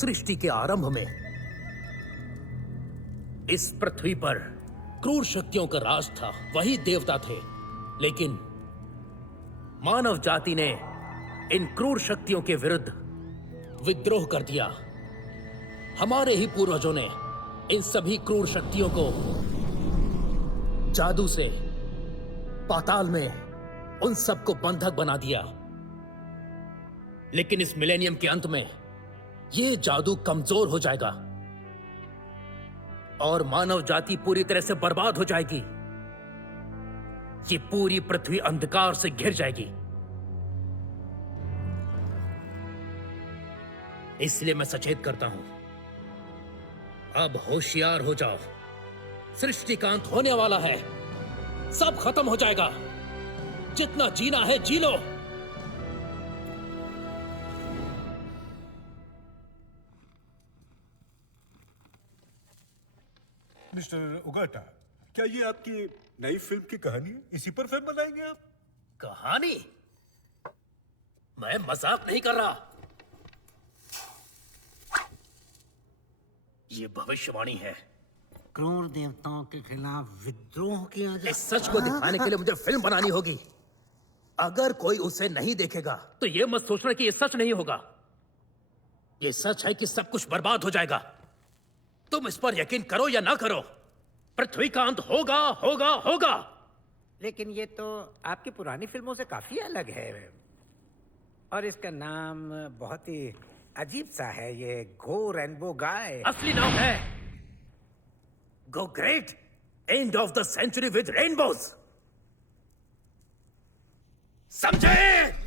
सृष्टि के आरंभ में इस पृथ्वी पर क्रूर शक्तियों का राज था, वही देवता थे। लेकिन मानव जाति ने इन क्रूर शक्तियों के विरुद्ध विद्रोह कर दिया। हमारे ही पूर्वजों ने इन सभी क्रूर शक्तियों को जादू से पाताल में उन सबको बंधक बना दिया। लेकिन इस मिलेनियम के अंत में यह जादू कमजोर हो जाएगा और मानव जाति पूरी तरह से बर्बाद हो जाएगी। ये पूरी पृथ्वी अंधकार से घिर जाएगी। इसलिए मैं सचेत करता हूं, अब होशियार हो जाओ। सृष्टि का अंत होने वाला है, सब खत्म हो जाएगा। जितना जीना है जी लो। मिस्टर ओगाटा, क्या ये आपकी नई फिल्म की कहानी है? इसी पर फिल्म बनाएंगे आप? कहानी? मैं मजाक नहीं कर रहा। ये भविष्यवाणी है। क्रूर देवताओं के खिलाफ विद्रोह किया जाए। इस सच को दिखाने के लिए मुझे फिल्म बनानी होगी। अगर कोई उसे नहीं देखेगा तो यह मत सोचना कि यह सच नहीं होगा। यह सच है कि सब कुछ बर्बाद हो जाएगा। तुम इस पर यकीन करो या ना करो, पृथ्वी का अंत होगा होगा होगा। लेकिन ये तो आपकी पुरानी फिल्मों से काफी अलग है और इसका नाम बहुत ही अजीब सा है, ये गो रेनबो गाय। असली नाम है go great end of the century with rainbows. समझे?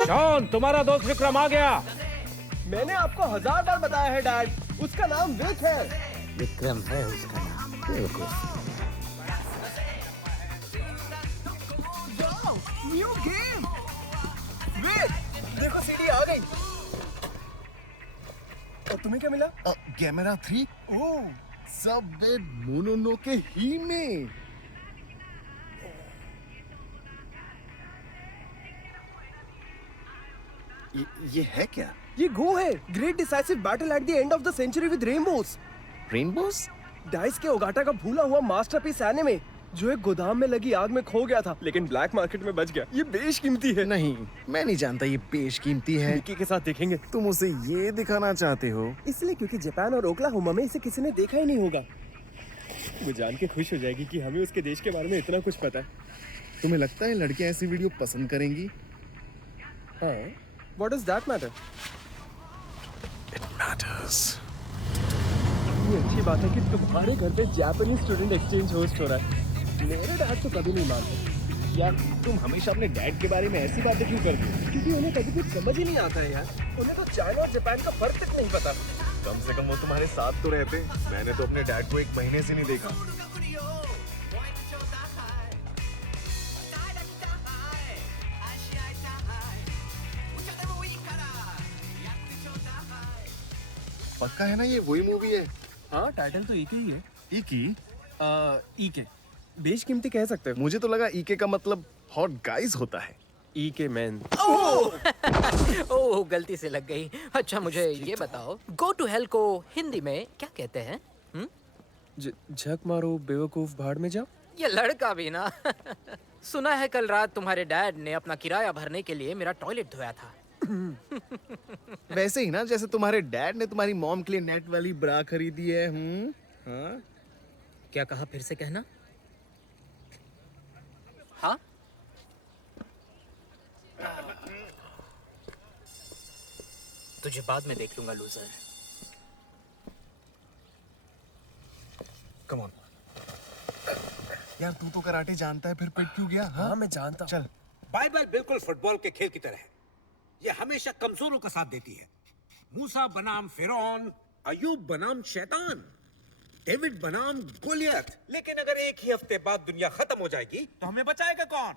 शॉन, तुम्हारा दोस्त विक्रम आ गया। मैंने आपको 1000 बार बताया है डैड, उसका नाम विक है। विक्रम है उसका नाम, बिल्कुल। New game. विक, देखो सीडी आ गई। और तुम्हें क्या मिला? Camera 3। Oh, subway Mononoke Hime. ये है क्या? ये गो है, great decisive battle at the end of the century with rainbows. Rainbows? Daisuke Ogata का भूला हुआ मास्टरपीस एनिमे जो एक गोदाम में लगी आग में खो गया था, लेकिन ब्लैक मार्केट में बच गया। ये बेशकीमती है। नहीं, मैं नहीं जानता ये बेशकीमती है। मिकी के साथ देखेंगे। तुम उसे ये दिखाना चाहते हो? इसलिए क्योंकि जापान और ओक्लाहोमा में इसे किसी ने देखा ही नहीं होगा। वो जान के खुश हो जाएगी कि हमें उसके देश के बारे में इतना कुछ पता है। तुम्हें लगता है लड़कियां ऐसी वीडियो पसंद करेंगी? हाँ, What does that matter? It matters. ये अच्छी बात है कि तुम्हारे घर पे जापानीज स्टूडेंट एक्सचेंज होस्ट हो रहा है। मेरे डैड तो कभी नहीं मानते। यार, तुम हमेशा अपने डैड के बारे में ऐसी बातें क्यों करते हो? क्योंकि उन्हें कभी कुछ समझ ही नहीं आता है यार। उन्हें तो चाइना और जापान का फर्क तक नहीं पता। कम से कम वो तुम्हारे साथ तो रहते। मैंने तो अपने डैड को 1 महीने से नहीं देखा। पक्का है ना ये वही मूवी है? हाँ, टाइटल तो एक ही है। इकी? ईके बेशकीमती कह सकते हो। मुझे तो लगा इके का मतलब हॉट गाइज होता है। ईके मैन। ओह गलती से लग गई। अच्छा मुझे ये बताओ, गो टू हेल को हिंदी में क्या कहते हैं? झक मारो बेवकूफ, भाड़ में जाओ। ये लड़का भी ना। सुना है कल रात तुम्हारे डैड ने अपना किराया भरने के लिए मेरा टॉयलेट धोया था। वैसे ही ना जैसे तुम्हारे डैड ने तुम्हारी मॉम के लिए नेट वाली ब्रा खरीदी है। हाँ? क्या कहा, फिर से कहना। हाँ तुझे बाद में देख लूंगा लूजर। कम ऑन यार, तू तो कराटे जानता है, फिर पिट क्यों गया? हाँ मैं जानता हूँ। चल। बाइबल बिल्कुल फुटबॉल के खेल की तरह है। ये हमेशा कमजोरों का साथ देती है। मूसा बनाम फिरौन, अयूब बनाम शैतान, डेविड बनाम गोलियत। लेकिन अगर एक ही हफ्ते बाद दुनिया खत्म हो जाएगी तो हमें बचाएगा कौन?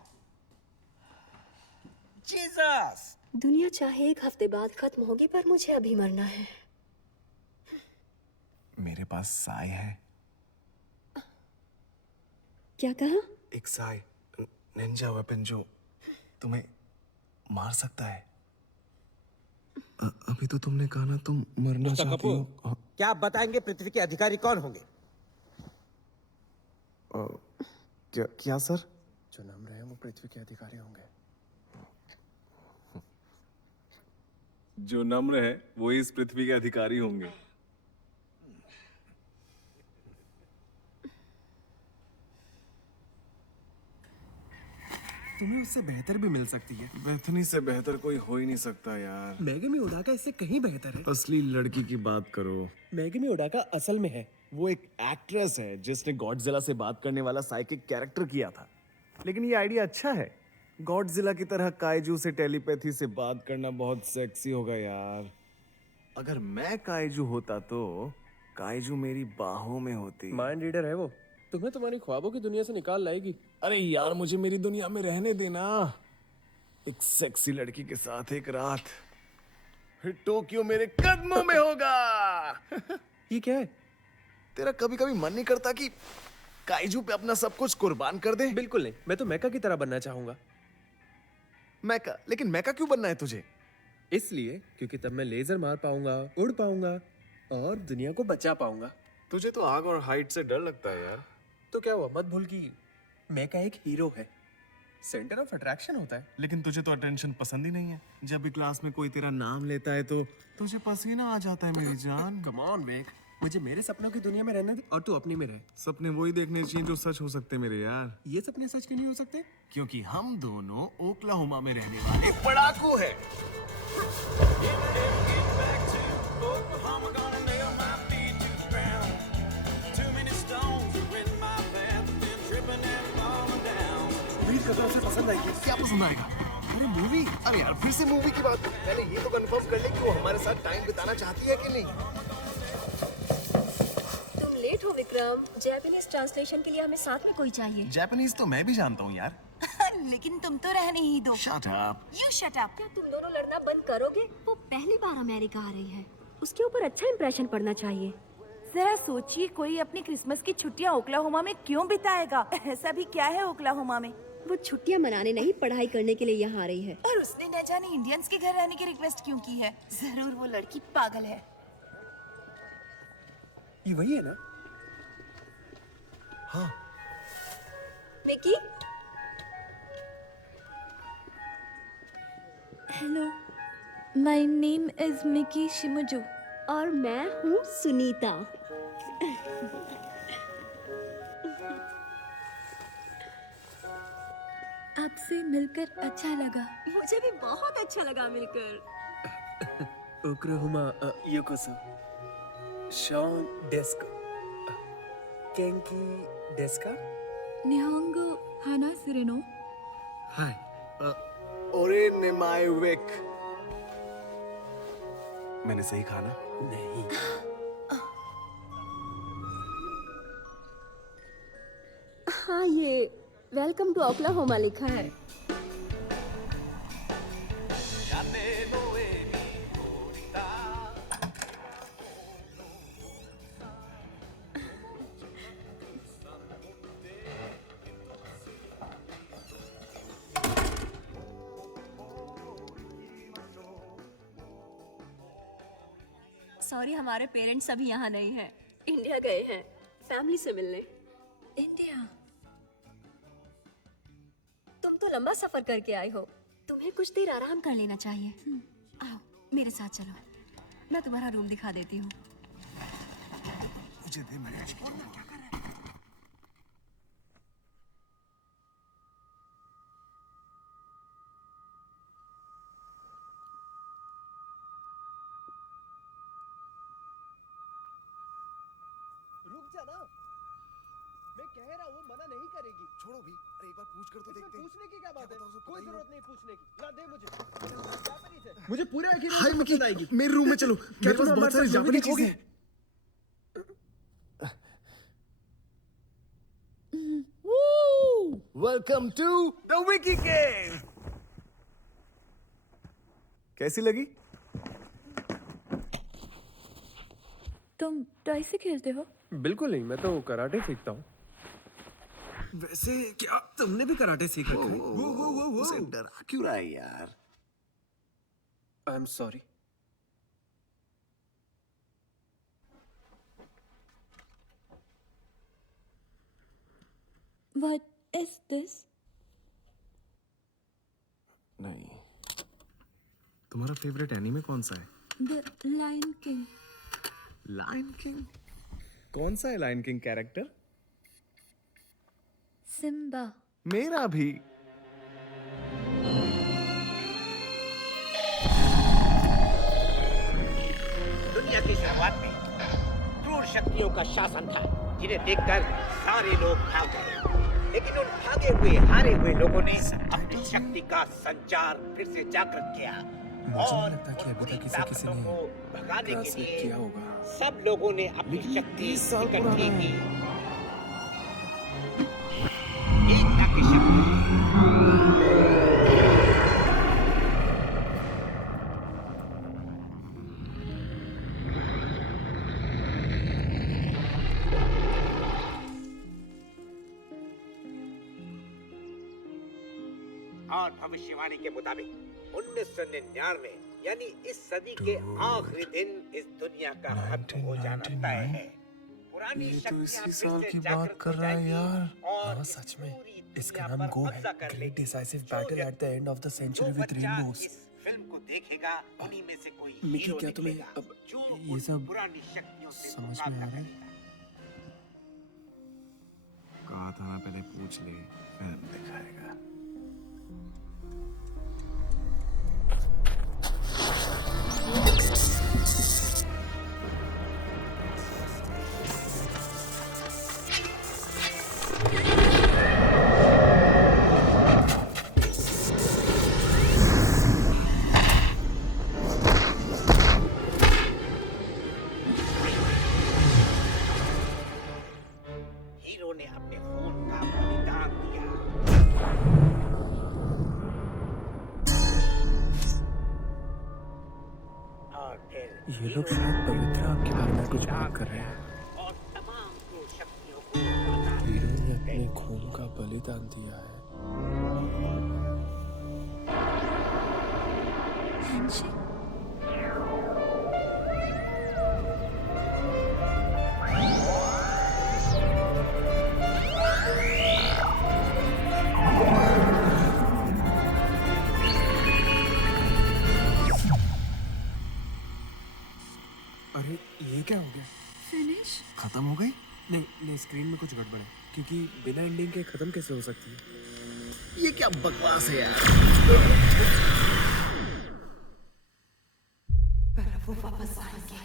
जीसस। दुनिया चाहे एक हफ्ते बाद खत्म होगी, पर मुझे अभी मरना है। मेरे पास साय है। क्या कहा? एक साय, निंजा वेपन जो तुम्हें मार सकता है। अभी तो तुमने कहा ना तुम मरना चाहती हो। क्या आप बताएंगे पृथ्वी के अधिकारी कौन होंगे? क्या सर? जो नम्र है वो पृथ्वी के अधिकारी होंगे। जो नम्र है वो इस पृथ्वी के अधिकारी होंगे। तुम्हें उससे बेहतर भी मिल सकती है। बेथनी से बेहतर कोई हो ही नहीं सकता यार। मैगमी ओडाका इससे कहीं बेहतर है। असली लड़की की बात करो। मैगमी ओडाका असल में है। वो एक एक्ट्रेस है जिसने गॉडजिला से बात करने वाला साइकिक कैरेक्टर किया था। लेकिन ये आइडिया अच्छा है। गॉडजिला की तरह काइजू से टेलीपैथी से बात करना बहुत सेक्सी होगा यार। अगर मैं काइजू होता तो काइजू मेरी बाहों में होती। माइंड रीडर है वो। तुम्हें तुम्हारी ख्वाबों की दुनिया से निकाल लाएगी। अरे यार मुझे मेरी दुनिया में रहने देना। एक सेक्सी लड़की के साथ एक रात, फिर टोक्यो मेरे कदमों में होगा। ये क्या है? तेरा कभी कभी मन नहीं करता कि काइजू पे अपना सब कुछ कुर्बान कर दे? बिल्कुल नहीं। मैं तो मैका की तरह बनना चाहूंगा। मैका? लेकिन मैका क्यों बनना है तुझे? इसलिए क्योंकि तब मैं लेजर मार पाऊंगा, उड़ पाऊंगा और दुनिया को बचा पाऊंगा। तुझे तो आग और हाइट से डर लगता है यार। तो क्या हुआ, मत भूल कि मैका एक हीरो है, सेंटर ऑफ अट्रैक्शन होता है। लेकिन तुझे तो अटेंशन पसंद ही नहीं है। जब भी क्लास में कोई तेरा नाम लेता है तो तुझे पसीना आ जाता है मेरी जान। कम ऑन वेक, मुझे मेरे सपनों की दुनिया में रहने दे और तू अपनी में रह। सपने वही देखने चाहिए जो सच हो सकते मेरे यार। ये सपने सच क्यों नहीं हो सकते? क्योंकि हम दोनों ओक्लाहोमा में रहने वाले पढ़ाकू हैं। पसंद आएगी। क्या पसंद आएगा? अरे मूवी। अरे यार फिर से मूवी की बात। पहले ये तो कंफर्म कर ले कि वो हमारे साथ टाइम बिताना चाहती है कि नहीं। तुम लेट हो विक्रम। जैपनीज ट्रांसलेशन के लिए हमें साथ में कोई चाहिए। जापानीज तो मैं भी जानता हूँ यार। लेकिन तुम तो रहने ही दो। Shut up. You shut up. क्या तुम दोनों लड़ना बंद करोगे? वो पहली बार अमेरिका आ रही है, उसके ऊपर अच्छा इंप्रेशन पड़ना चाहिए। जरा सोचिए, कोई अपनी क्रिसमस की छुट्टियां ओक्लाहोमा में क्यों बिताएगा? ऐसा भी क्या है ओक्लाहोमा में? वो छुट्टियां मनाने नहीं, पढ़ाई करने के लिए यहाँ आ रही है। और उसने न जाने इंडियंस के घर रहने की रिक्वेस्ट क्यों की है। जरूर वो लड़की पागल है। ये वही है ना? हाँ। Miki. Hello, my name is Miki Shimizu. और मैं हूँ सुनीता। आपसे मिलकर अच्छा लगा। मुझे भी बहुत अच्छा लगा मिलकर। ओक्लाहोमा योकोसो। शॉन डेस्का। केंकी डेस्का। निहोंगो हाना सिरेनो। हाय। ओरे नेमाइवेक। मैंने सही कहा ना? नहीं। हाँ, ये वेलकम टू ओक्लाहोमा लिखा है। सॉरी हमारे पेरेंट्स अभी यहाँ नहीं हैं। इंडिया गए हैं फैमिली से मिलने। इंडिया? तुम तो लंबा सफर करके आई हो, तुम्हें कुछ देर आराम कर लेना चाहिए। आओ मेरे साथ चलो, मैं तुम्हारा रूम दिखा देती हूँ। मुझे दे मेरे रुक जा ना, मैं कह रहा हूँ मना नहीं करेगी। छोड़ो भी, अरे एक बार पूछ कर तो इसमें देखते हैं। पूछने की क्या बात है? पता उसे पता कोई ही हो। जरूरत नहीं पूछने की। ला दे मुझे। जापानीज है। मुझे पूरे यकीन है हाय तुम्हें मिकी, पसंद आएगी। मेरे रूम में चलो, मेरे पास बहुत सारी जापानी चीजें हैं। वेलकम टू द विकी केव। कैसी लगी? तुम टाई से खेलते हो? बिल्कुल नहीं, मैं तो कराटे सीखता हूँ। वैसे क्या तुमने भी कराटे सीख रखा है? वो उसे डरा क्यों रहा है यार? I am sorry. What is this? नहीं। तुम्हारा फेवरेट एनीमे कौन सा है? The Lion King. Lion King? कौन सा है लायन किंग कैरेक्टर? Simba. मेरा भी। दुनिया की शुरुआत में क्रूर शक्तियों का शासन था, जिन्हें देखकर सारे लोग भाग गए। लेकिन उन भागे हुए हारे हुए लोगों ने अपनी शक्ति का संचार फिर से जागृत किया और उन बुरी ताकतों को भगाने के लिए सब लोगों ने अपनी शक्ति इकट्ठी की। एकता की शक्ति। और भविष्यवाणी के मुताबिक 1999 यानी इस सदी के आखिरी दिन इस दुनिया का खत्म हो जाना तय है। पुरानी शक्तियां फिर से जागृत हो जाएंगी और सच में पूरी इसका दुनिया नाम पर गो है। कब्जा कर ग्रेट लेगी। डिसाइसिव जो बैटल एट द व्यक्ति, एंड ऑफ द जो सेंचुरी विद बच्चा रेनबोस। इस फिल्म को देखेगा उन्हीं में से कोई मिकी, हीरो क्या तुम्हें निकलेगा, अब जो ये उन सब पुरानी शक्तियों से समझ में मुकाबला आ रहा है? करेगा। कहा था ना पहले पूछ ले, फिर दिखाएगा। हीरो ने अपने खून का बलिदान दिया। और फिर ये लोग शायद पवित्रा के बारे में कुछ बात कर रहे हैं। और तमाम क्रूर शक्तियों को बता हीरो ने अपने खून का बलिदान दिया है। अरे ये क्या हो गया? Finish? खत्म हो गई? नहीं, स्क्रीन में कुछ गड़बड़ है, क्योंकि बिना एंडिंग के खत्म कैसे हो सकती है? ये क्या बकवास है यार? वो वापस आएंगे।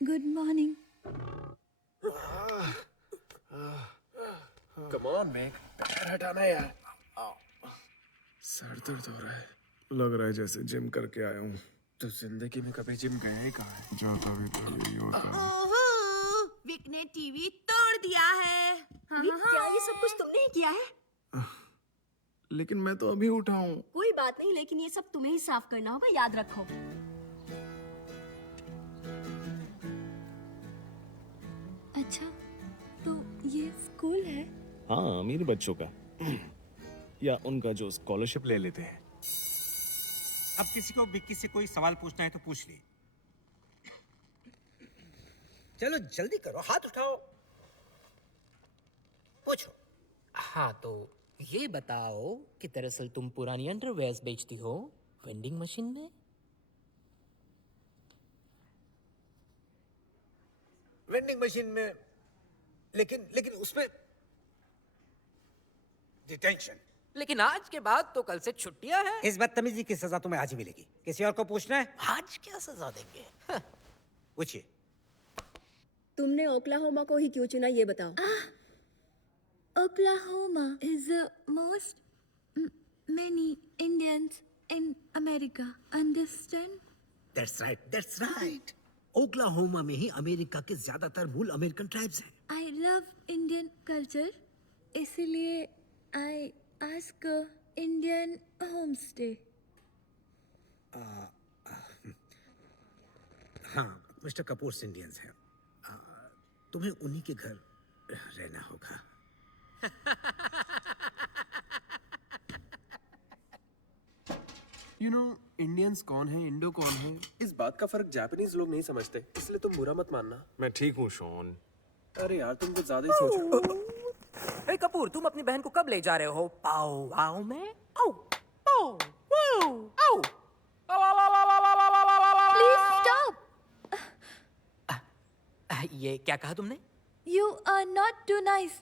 Good morning. Come on Mac, पैर हटाना यार। सर दर्द हो रहा है। लग रहा है जैसे जिम करके आया हूँ। तो जिंदगी में कभी जिम गया ही कहाँ है? जाता भी तो यही होता है। ओहो, विक ने टीवी तोड़ दिया है। क्या ये सब कुछ तुमने ही किया है? लेकिन मैं तो अभी उठा हूँ। कोई बात नहीं, लेकिन ये सब तुम्हें ही साफ करना होगा, याद रखो। अच्छा, तो ये स्कूल है? हाँ, अमीर बच्चों का या उनका जो स्कॉलरशिप ले लेते हैं। अब किसी को विक्की से कोई सवाल पूछना है तो पूछ ले। चलो जल्दी करो, हाथ उठाओ, पूछो। हाँ, तो ये बताओ कि दरअसल तुम पुरानी अंडरवेयर्स बेचती हो वेंडिंग मशीन में? वेंडिंग मशीन में, लेकिन उसमें डिटेंशन। लेकिन आज के बाद तो कल से छुट्टियां हैं। इस बदतमीजी की सजा तुम्हें आज ही मिलेगी। किसी और को पूछना है? आज क्या सजा देंगे? पूछिए। तुमने ओक्लाहोमा को ही क्यों चुना, ये बताओ। Oklahoma is the most many Indians in America. Understand? That's right. Oklahoma में ही अमेरिका के ज्यादातर मूल अमेरिकन ट्राइब्स हैं। I love Indian culture. इसलिए I ask a Indian homestay. हाँ, मिस्टर कपूर इंडियंस हैं। तुम्हें उन्हीं के घर रहना होगा। You know, इंडियंस कौन है, इंडो कौन है, इस बात का फर्क जापानीज लोग नहीं समझते, इसलिए तुम बुरा मत मानना। मैं ठीक हूँ शॉन। अरे यार, तुम कुछ ज्यादा ही सोच रहे हो। ए कपूर, तुम अपनी बहन को कब ले जा रहे हो? पाओ आओ में? आओ आओ आओ Please stop. ये क्या कहा तुमने? You are not too nice.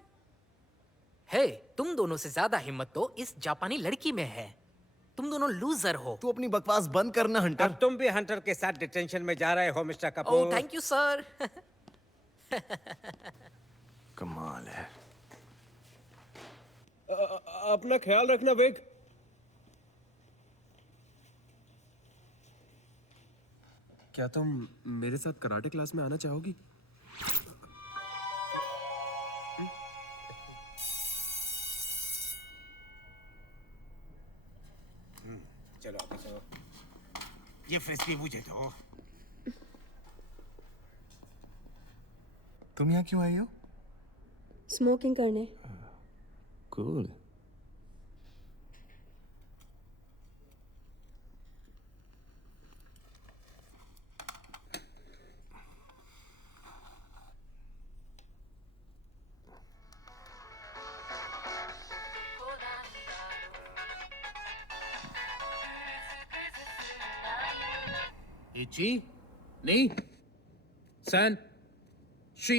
हे, तुम दोनों से ज्यादा हिम्मत तो इस जापानी लड़की में है। तुम दोनों लूजर हो। तू अपनी बकवास बंद करना हंटर। अब तुम भी हंटर के साथ डिटेंशन में जा रहे हो mister oh, Kapoor. Thank you sir. कमाल है। अपना ख्याल रखना विक। क्या तुम मेरे साथ कराटे क्लास में आना चाहोगी? चलो आगे चलो। ये फ्रिस्बी मुझे दो। तुम यहाँ क्यों आई हो? स्मोकिंग करने। Cool. Ichi, ni, san, shi,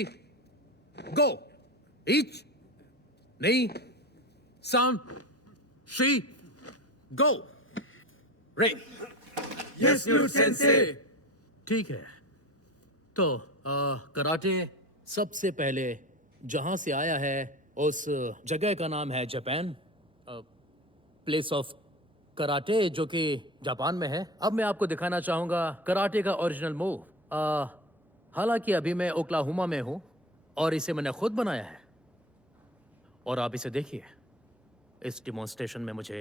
go. Ich, ni, san, shi, go. Ray. Yes, you sensei. ठीक है। तो कराटे सबसे पहले जहां से आया है उस जगह का नाम है जापान, प्लेस ऑफ कराटे, जो कि जापान में है। अब मैं आपको दिखाना चाहूंगा कराटे का ओरिजिनल मूव। हालांकि अभी मैं ओक्लाहोमा में हूं और इसे मैंने खुद बनाया है। और आप इसे देखिए। इस डिमॉन्स्ट्रेशन में मुझे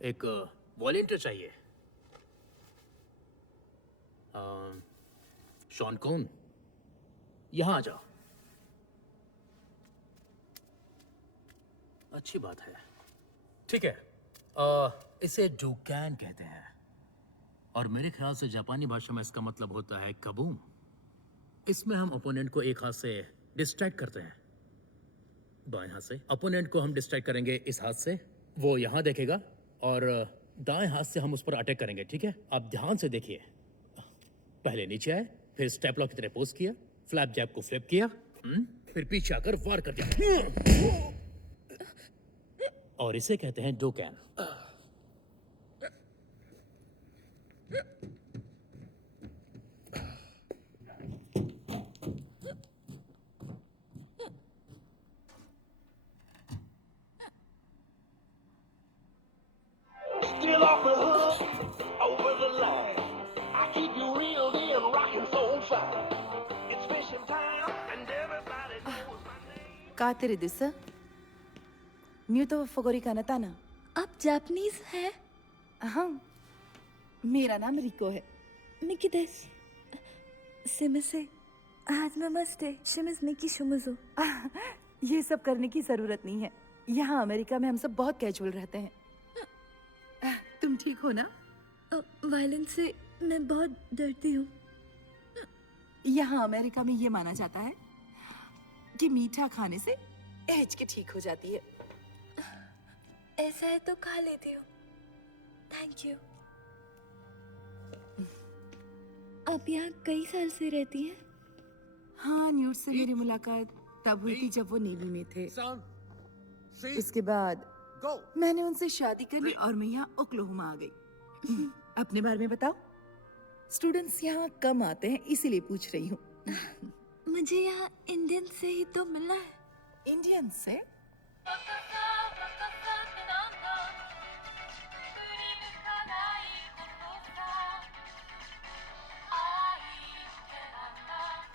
एक वॉलंटियर चाहिए। शॉन कून, यहां आ जाओ। अच्छी बात है। ठीक है, इसे डुकैन कहते हैं और मेरे ख्याल से जापानी भाषा में इसका मतलब होता है कबूम। इसमें हम ओपोनेंट को एक हाथ से डिस्ट्रैक्ट करते हैं, बाएं हाथ से। ओपोनेंट को हम डिस्ट्रैक्ट करेंगे इस हाथ से, वो यहाँ देखेगा, और दाएं हाथ से हम उस पर अटैक करेंगे। ठीक है, आप ध्यान से देखिए। पहले नीचे आए, फिर स्टेप लॉक की तरह पोज किया, फ्लैप जैब को फ्लिप किया, फिर पीछे आकर वार कर दिया, और इसे कहते हैं डोकैन। Still off the hook, over the line. I keep you reeled in, rocking so fine. It's fishing time, and everybody knows my name. Kateridisa. Muto Fogori Kanatana. आप जापानीज हैं? हाँ, मेरा नाम रिको है. मिकी देश सिमिसे आज नमस्ते शिमिज मिकी शुमुजो. ये सब करने की जरूरत नहीं है. यहाँ अमेरिका में हम सब बहुत कैजुअल रहते हैं. तुम ठीक हो ना? वायलेंस से मैं बहुत डरती हूँ. यहाँ अमेरिका में ये माना जाता है कि मीठा खाने से एज के ठीक हो जाती है. ऐसा है तो खा लेती हूँ. Thank you. आप यहाँ कई साल से रहती हैं? हाँ, न्यूट से मेरी मुलाकात तब हुई थी जब वो नेवी में थे. इसके बाद मैंने उनसे शादी कर ली और मैं यहाँ ओक्लाहोमा आ गई. अपने बारे में बताओ. स्टूडेंट्स यहाँ कम आते हैं इसीलिए पूछ रही हूँ. मुझे यहाँ इंडियन से ही तो मिला है. इंडियन से?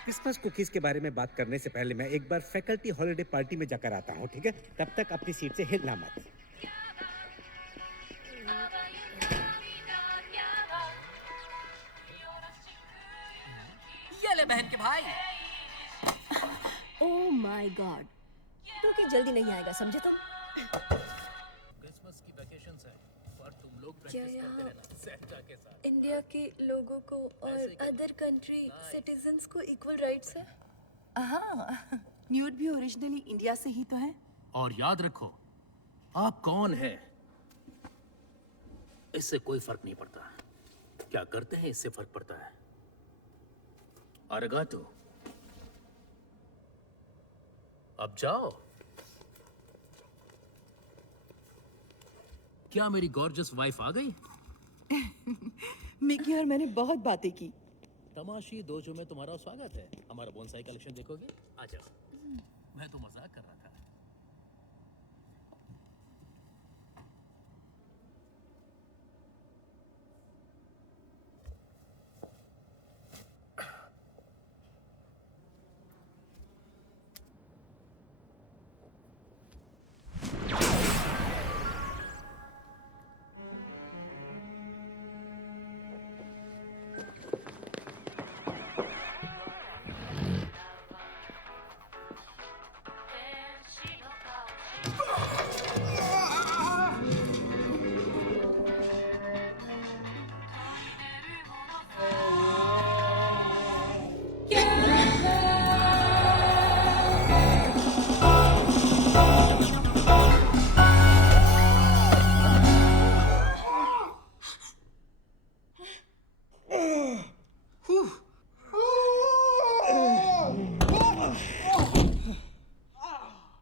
क्रिसमस कुकीज के बारे में बात करने से पहले मैं एक बार फैकल्टी हॉलिडे पार्टी में जाकर आता हूँ, ठीक है? तब तक अपनी सीट से हिलना मत. ये ले बहन के भाई. Oh my God. तो कि जल्दी नहीं आएगा, समझे तुम? क्रिसमस की वैकेशंस है पर तुम लोग क्या प्रैक्टिस करते यहाँ रहना सेंटा के साथ. इंडिया के लोगों को और अदर कंट्री सिटीजन्स को इक्वल राइट्स है? हाँ, न्यूट भी ओरिजिनली इंडिया से ही तो है. और याद रखो, आप कौन हैं इससे कोई फर्क नहीं पड़ता. क्या करते हैं इससे फर्क पड़ता है. अरगाटो, अब जाओ. क्या मेरी गॉर्जियस वाइफ आ गई? मिकी और मैंने बहुत बातें की. तमाशी दोजो में तुम्हारा स्वागत है. हमारा बोनसाई कलेक्शन देखोगे? आ जाओ. मैं तो मजाक कर रहा था.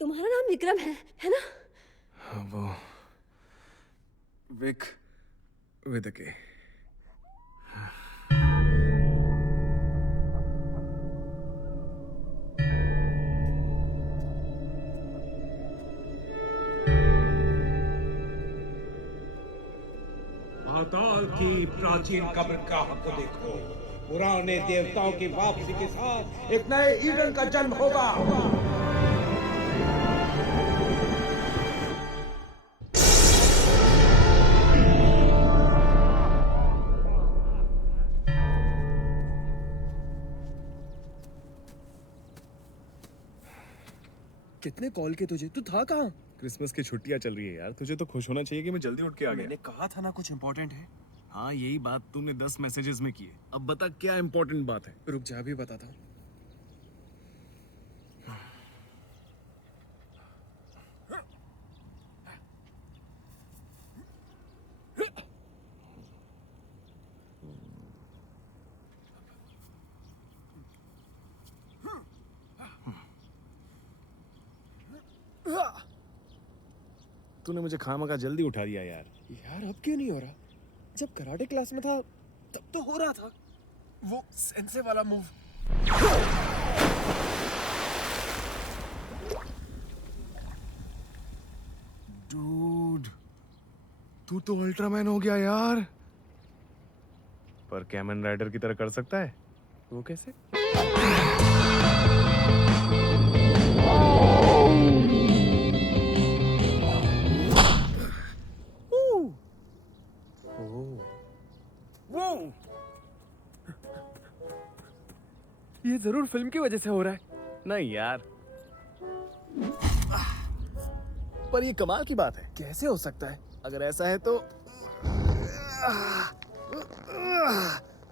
तुम्हारा नाम विक्रम है ना? वो विक विद के. पाताल की प्राचीन कब्रगाह को देखो. पुराने देवताओं की वापसी के साथ एक नए ईडन का जन्म होगा. कितने कॉल के तुझे? तू था कहाँ? क्रिसमस की छुट्टियां चल रही है यार. तुझे तो खुश होना चाहिए कि मैं जल्दी उठ के आ गया. मैंने कहा था ना कुछ इम्पोर्टेंट है. हाँ, यही बात तूने 10 मैसेजेस में की है. अब बता क्या इम्पोर्टेंट बात है. रुक जा, भी बताता हूँ. तूने मुझे खामखा जल्दी उठा दिया यार. यार अब क्यों नहीं हो रहा? जब कराटे क्लास में था तब तो हो रहा था. वो सेंसे वाला मूव. डूड, तू तो अल्ट्रामैन हो गया यार। पर कैमन राइडर की तरह कर सकता है? वो कैसे? ये जरूर फिल्म की वजह से हो रहा है। नहीं यार, पर ये कमाल की बात है। कैसे हो सकता है? अगर ऐसा है तो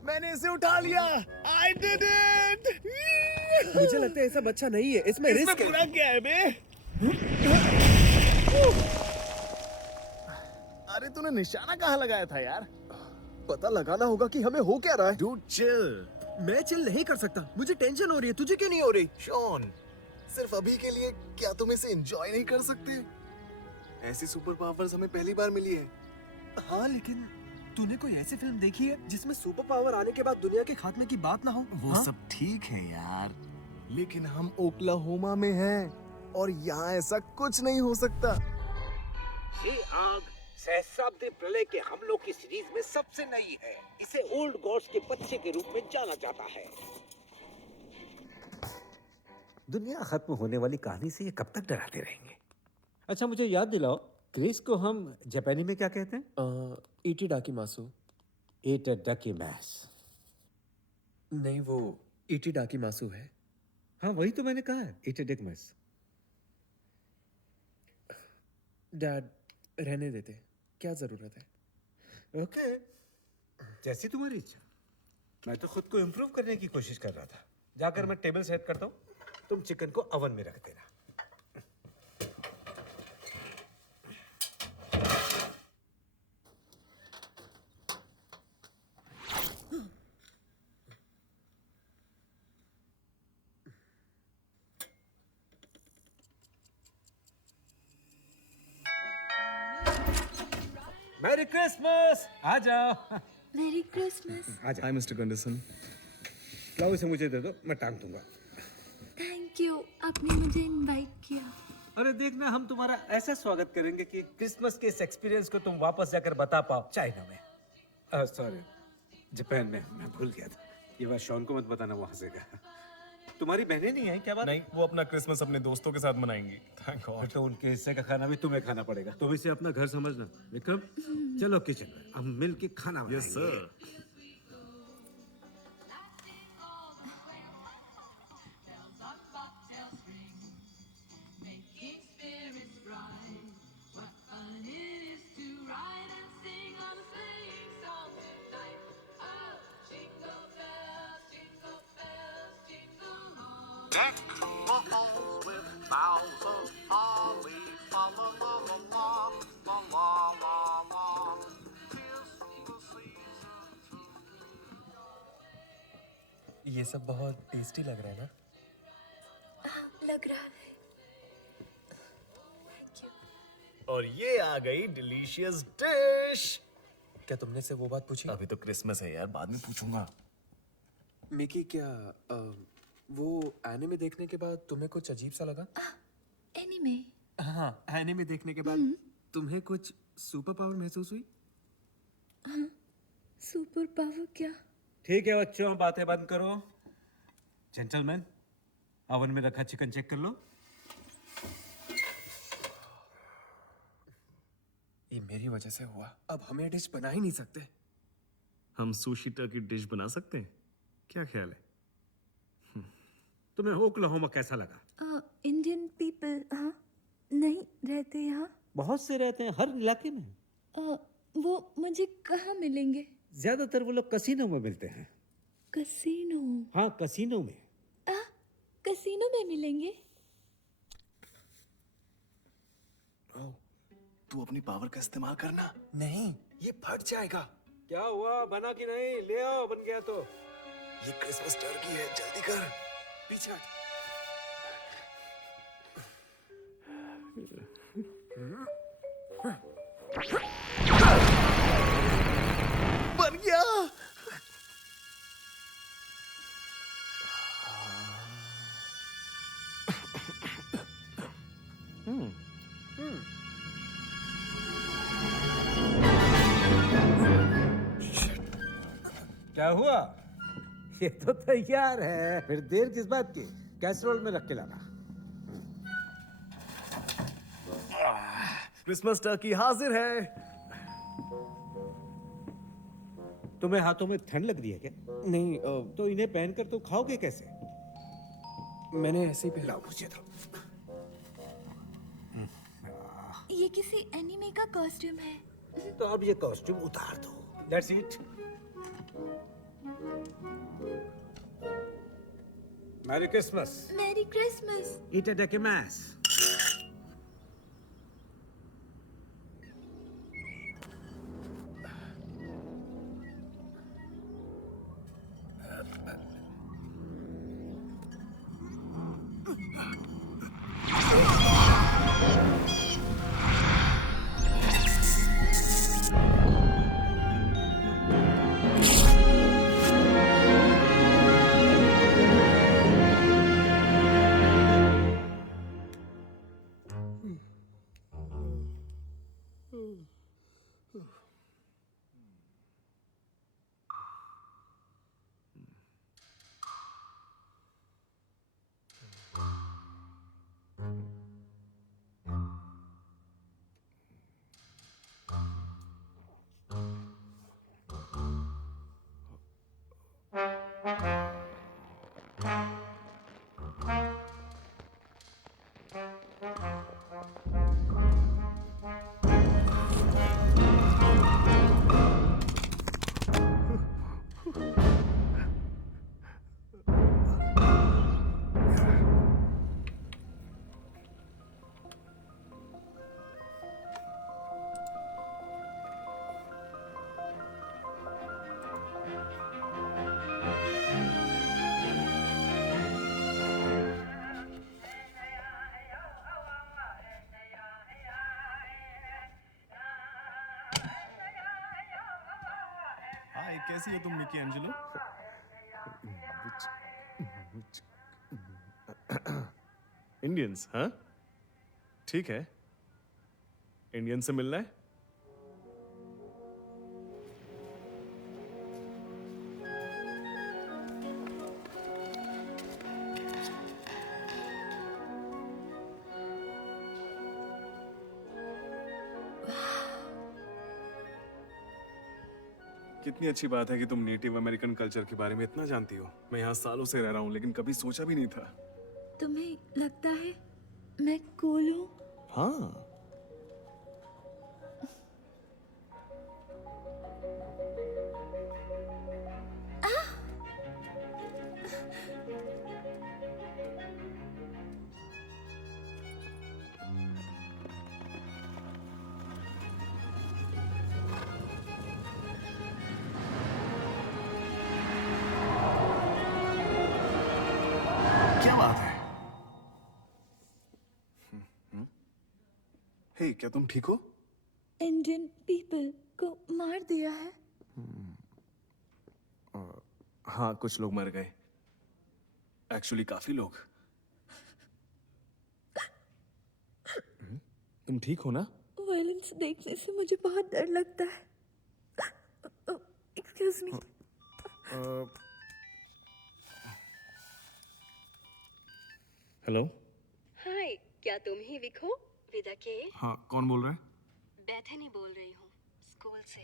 मैंने इसे उठा लिया। I did it! मुझे लगता है ऐसा बच्चा नहीं है, इसमें रिस्क है। पूरा क्या है बे? अरे तूने निशाना कहाँ लगाया था यार? पता लगाना होगा कि हमें हो क्या रहा है। Dude, chill. मैं चिल नहीं कर सकता, मुझे टेंशन हो रही है। तुझे क्यों नहीं हो रही? शॉन, सिर्फ अभी के लिए क्या तुम इसे एंजॉय नहीं कर सकते? ऐसी सुपर पावर्स हमें पहली बार मिली है। हाँ, लेकिन तूने कोई ऐसी फिल्म देखी है जिसमें सुपर पावर आने के बाद दुनिया के खात्मे की बात ना हो? वो सब ठीक है यार, लेकिन हम ओक्लाहोमा में हैं और यहाँ ऐसा कुछ नहीं हो सकता। ये आग सहस्राब्दी प्रलय के हमलों की सीरीज में सबसे नई है। इसे ओल्ड गॉड्स के बच्चे के रूप में जाना जाता है। दुनिया खत्म होने वाली कहानी से ये कब तक डराते रहेंगे? अच्छा मुझे याद दिलाओ, क्रिस को हम जापानी में क्या कहते हैं? इटी डाकी मासू। एट डकी मैस। नहीं, वो इटी डाकी मासू है। हाँ वही तो मैंने कहा है, एट डिक मैस। डैड, रहने देते, क्या जरूरत है? ओके, जैसी तुम्हारी इच्छा। मैं तो खुद को इम्प्रूव करने की कोशिश कर रहा था। जाकर मैं टेबल सेट करता हूँ, तुम चिकन को ओवन में रख देना। Merry Christmas! आ जाओ। मेरी क्रिसमस। आ जाओ। हाय मिस्टर कंडीसन। लाओ इसे मुझे दे दो, मैं टांग दूंगा। थैंक यू, आपने मुझे इनवाइट किया। अरे देखना, हम तुम्हारा ऐसा स्वागत करेंगे कि क्रिसमस के इस एक्सपीरियंस को तुम वापस जाकर बता पाओ। चाइना में, सॉरी, जापान में, मैं भूल गया था। ये बात शॉन को मत बताना, वो हंसेगा। तुम्हारी बहनें नहीं आई क्या बात? नहीं, वो अपना क्रिसमस अपने दोस्तों के साथ मनाएंगी। Thank God. तो उनके हिस्से का खाना भी तुम्हें खाना पड़ेगा। तुम इसे अपना घर समझना। विक्रम, चलो किचन में, हम मिल के खाना बनाएंगे। Yes sir. ये सब बहुत टेस्टी लग रहा है ना? लग रहा है। और ये आ गई डिलीशियस डिश। क्या तुमने से वो बात पूछी? अभी तो क्रिसमस है यार, बाद में पूछूंगा। मिकी, क्या वो एनिमे देखने के बाद तुम्हें कुछ अजीब सा लगा? एनीमे? हाँ, एनिमे देखने के बाद तुम्हें कुछ सुपर पावर महसूस हुई? हाँ, सुपर पावर क्या? ठीक है बच्चों, बातें बंद करो। जेंटलमैन, ओवन में रखा चिकन चेक कर लो। ये मेरी वजह से हुआ। अब हम ये डिश बना ही नहीं सकते। हम सुशी टर्की डिश बना सकते हैं, क्या ख्याल है? तुम्हें ओक्लाहोमा कैसा लगा? इंडियन पीपल हाँ नहीं रहते यहाँ? बहुत से रहते हैं, हर इलाके में। वो मुझे कहाँ मिलेंगे? ज्यादातर वो लोग कसीनो में मिलते हैं। कसीनो? हाँ, कसीनो में। कसीनो में मिलेंगे? तू अपनी पावर का इस्तेमाल करना। नहीं, ये फट जाएगा। क्या हुआ, बना कि नहीं? ले आओ, बन गया तो। ये क्रिसमस टर्की है, जल्दी कर। पीछे हट। बन गया। क्या हुआ? ये तो तैयार है, फिर देर किस बात की? कैसरोल में रख के लाना। क्रिसमस टर्की हाजिर है। तुम्हें हाथों में ठंड लग रही है क्या? नहीं तो इन्हें पहनकर तो खाओगे कैसे? मैंने ऐसे ही पहना। मुझे तो ये किसी एनिमे का कॉस्ट्यूम है। तो अब ये कॉस्ट्यूम उतार दो। That's it. Merry Christmas. Merry Christmas. Itadakimasu. हाय, कैसी हो तुम मिकी एंजेलो? इंडियंस, हाँ? ठीक है। इंडियन से मिलना है? कितनी अच्छी बात है कि तुम नेटिव अमेरिकन कल्चर के बारे में इतना जानती हो। मैं यहाँ सालों से रह रहा हूँ, लेकिन कभी सोचा भी नहीं था। तुम्हें लगता है मैं कूल हूँ? हाँ। क्या बात है? हे, क्या तुम ठीक हो? इंडियन पीपल को मार दिया है। हाँ, कुछ लोग मर गए। एक्चुअली काफी लोग। तुम ठीक हो ना? वायलेंस देखने से मुझे बहुत डर लगता है। Excuse me. हेलो। हाय, क्या तुम ही विक हो? विदा के? हाँ, कौन बोल रहा है? बेथनी बोल रही हूँ, स्कूल से।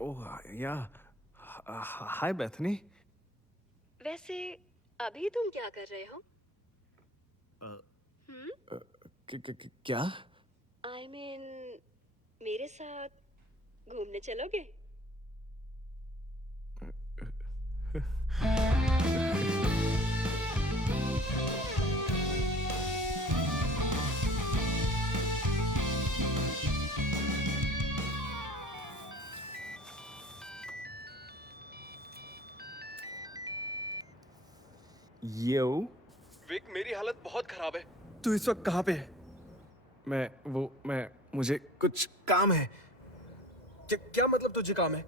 ओह या, हाय बेथनी। वैसे अभी तुम क्या कर रहे हो? क्या? आई मीन मेरे साथ घूमने चलोगे? यो विक, मेरी हालत बहुत खराब है। तू इस वक्त कहाँ पे है? मुझे कुछ काम है। क्या मतलब तुझे काम है?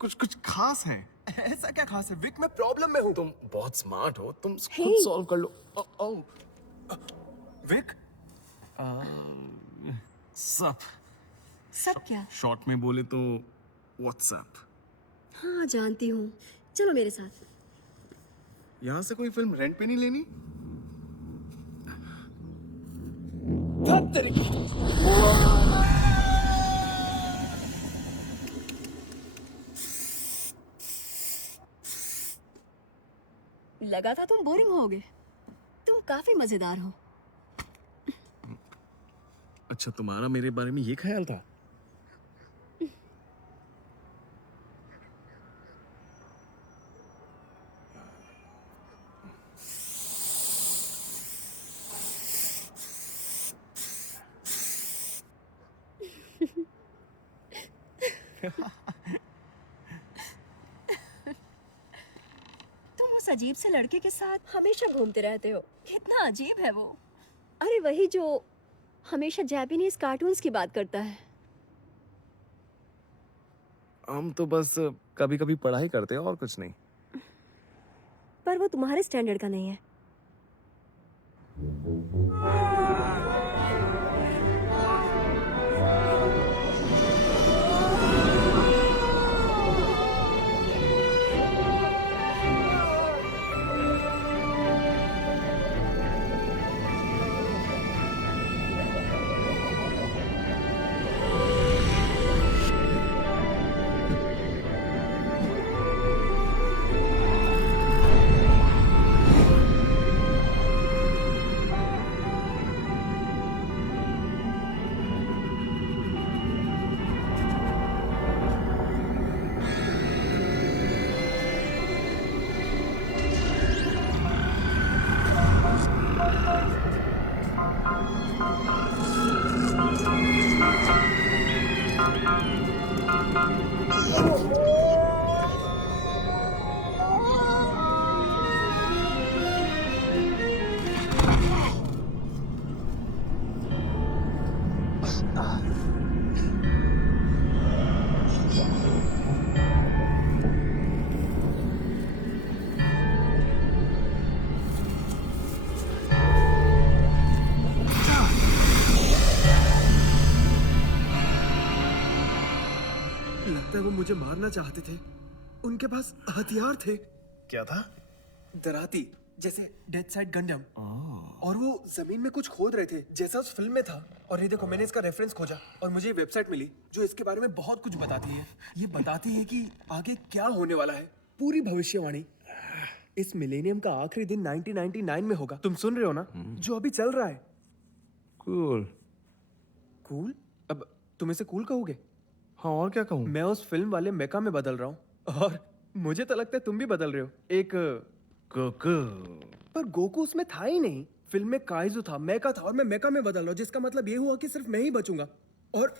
कुछ खास है। ऐसा क्या खास है विक? मैं प्रॉब्लम में हूँ। तुम बहुत स्मार्ट हो, तुम खुद सॉल्व कर लो। विक, सब सब क्या? शॉर्ट में बोले तो व्हाट्सएप। हाँ जानती हूँ, चलो मेरे साथ। यहाँ से कोई फिल्म रेंट पे नहीं लेनी? लगा था तुम बोरिंग होगे। तुम काफी मजेदार हो। अच्छा, तुम्हारा मेरे बारे में ये ख्याल था? तुम उस अजीब से लड़के के साथ हमेशा घूमते रहते हो। कितना अजीब है वो। अरे वही जो हमेशा जापानीज कार्टून्स की बात करता है। हम तो बस कभी कभी पढ़ाई करते हैं और कुछ नहीं। पर वो तुम्हारे स्टैंडर्ड का नहीं है। लगता है वो मुझे मारना चाहते थे। उनके पास हथियार थे। क्या था? दराती, जैसे डेड साइड गंडम। और वो जमीन में कुछ खोद रहे थे, जैसा उस फिल्म में था। और ये देखो, मैंने इसका रेफरेंस खोजा और मुझे वेबसाइट मिली जो इसके बारे में बहुत कुछ बताती है। ये बताती है कि आगे क्या होने वाला है। पूरी भविष्यवाणी। इस मिलेनियम का आखिरी दिन 1999 में होगा। तुम सुन रहे हो ना? जो अभी चल रहा है। कूल। कूल? अब तुम इसे कूल कहोगे? हाँ, और क्या कहूँ? मैं उस फिल्म वाले मेका में बदल रहा हूँ। और मुझे तो लगता है तुम भी बदल रहे हो। एक गोकू। पर गोकू उसमें था ही नहीं। फिल्म में काइजू था, मेका था, और मैं मेका में बदल रहा हूँ, जिसका मतलब ये हुआ कि सिर्फ मैं ही बचूंगा। और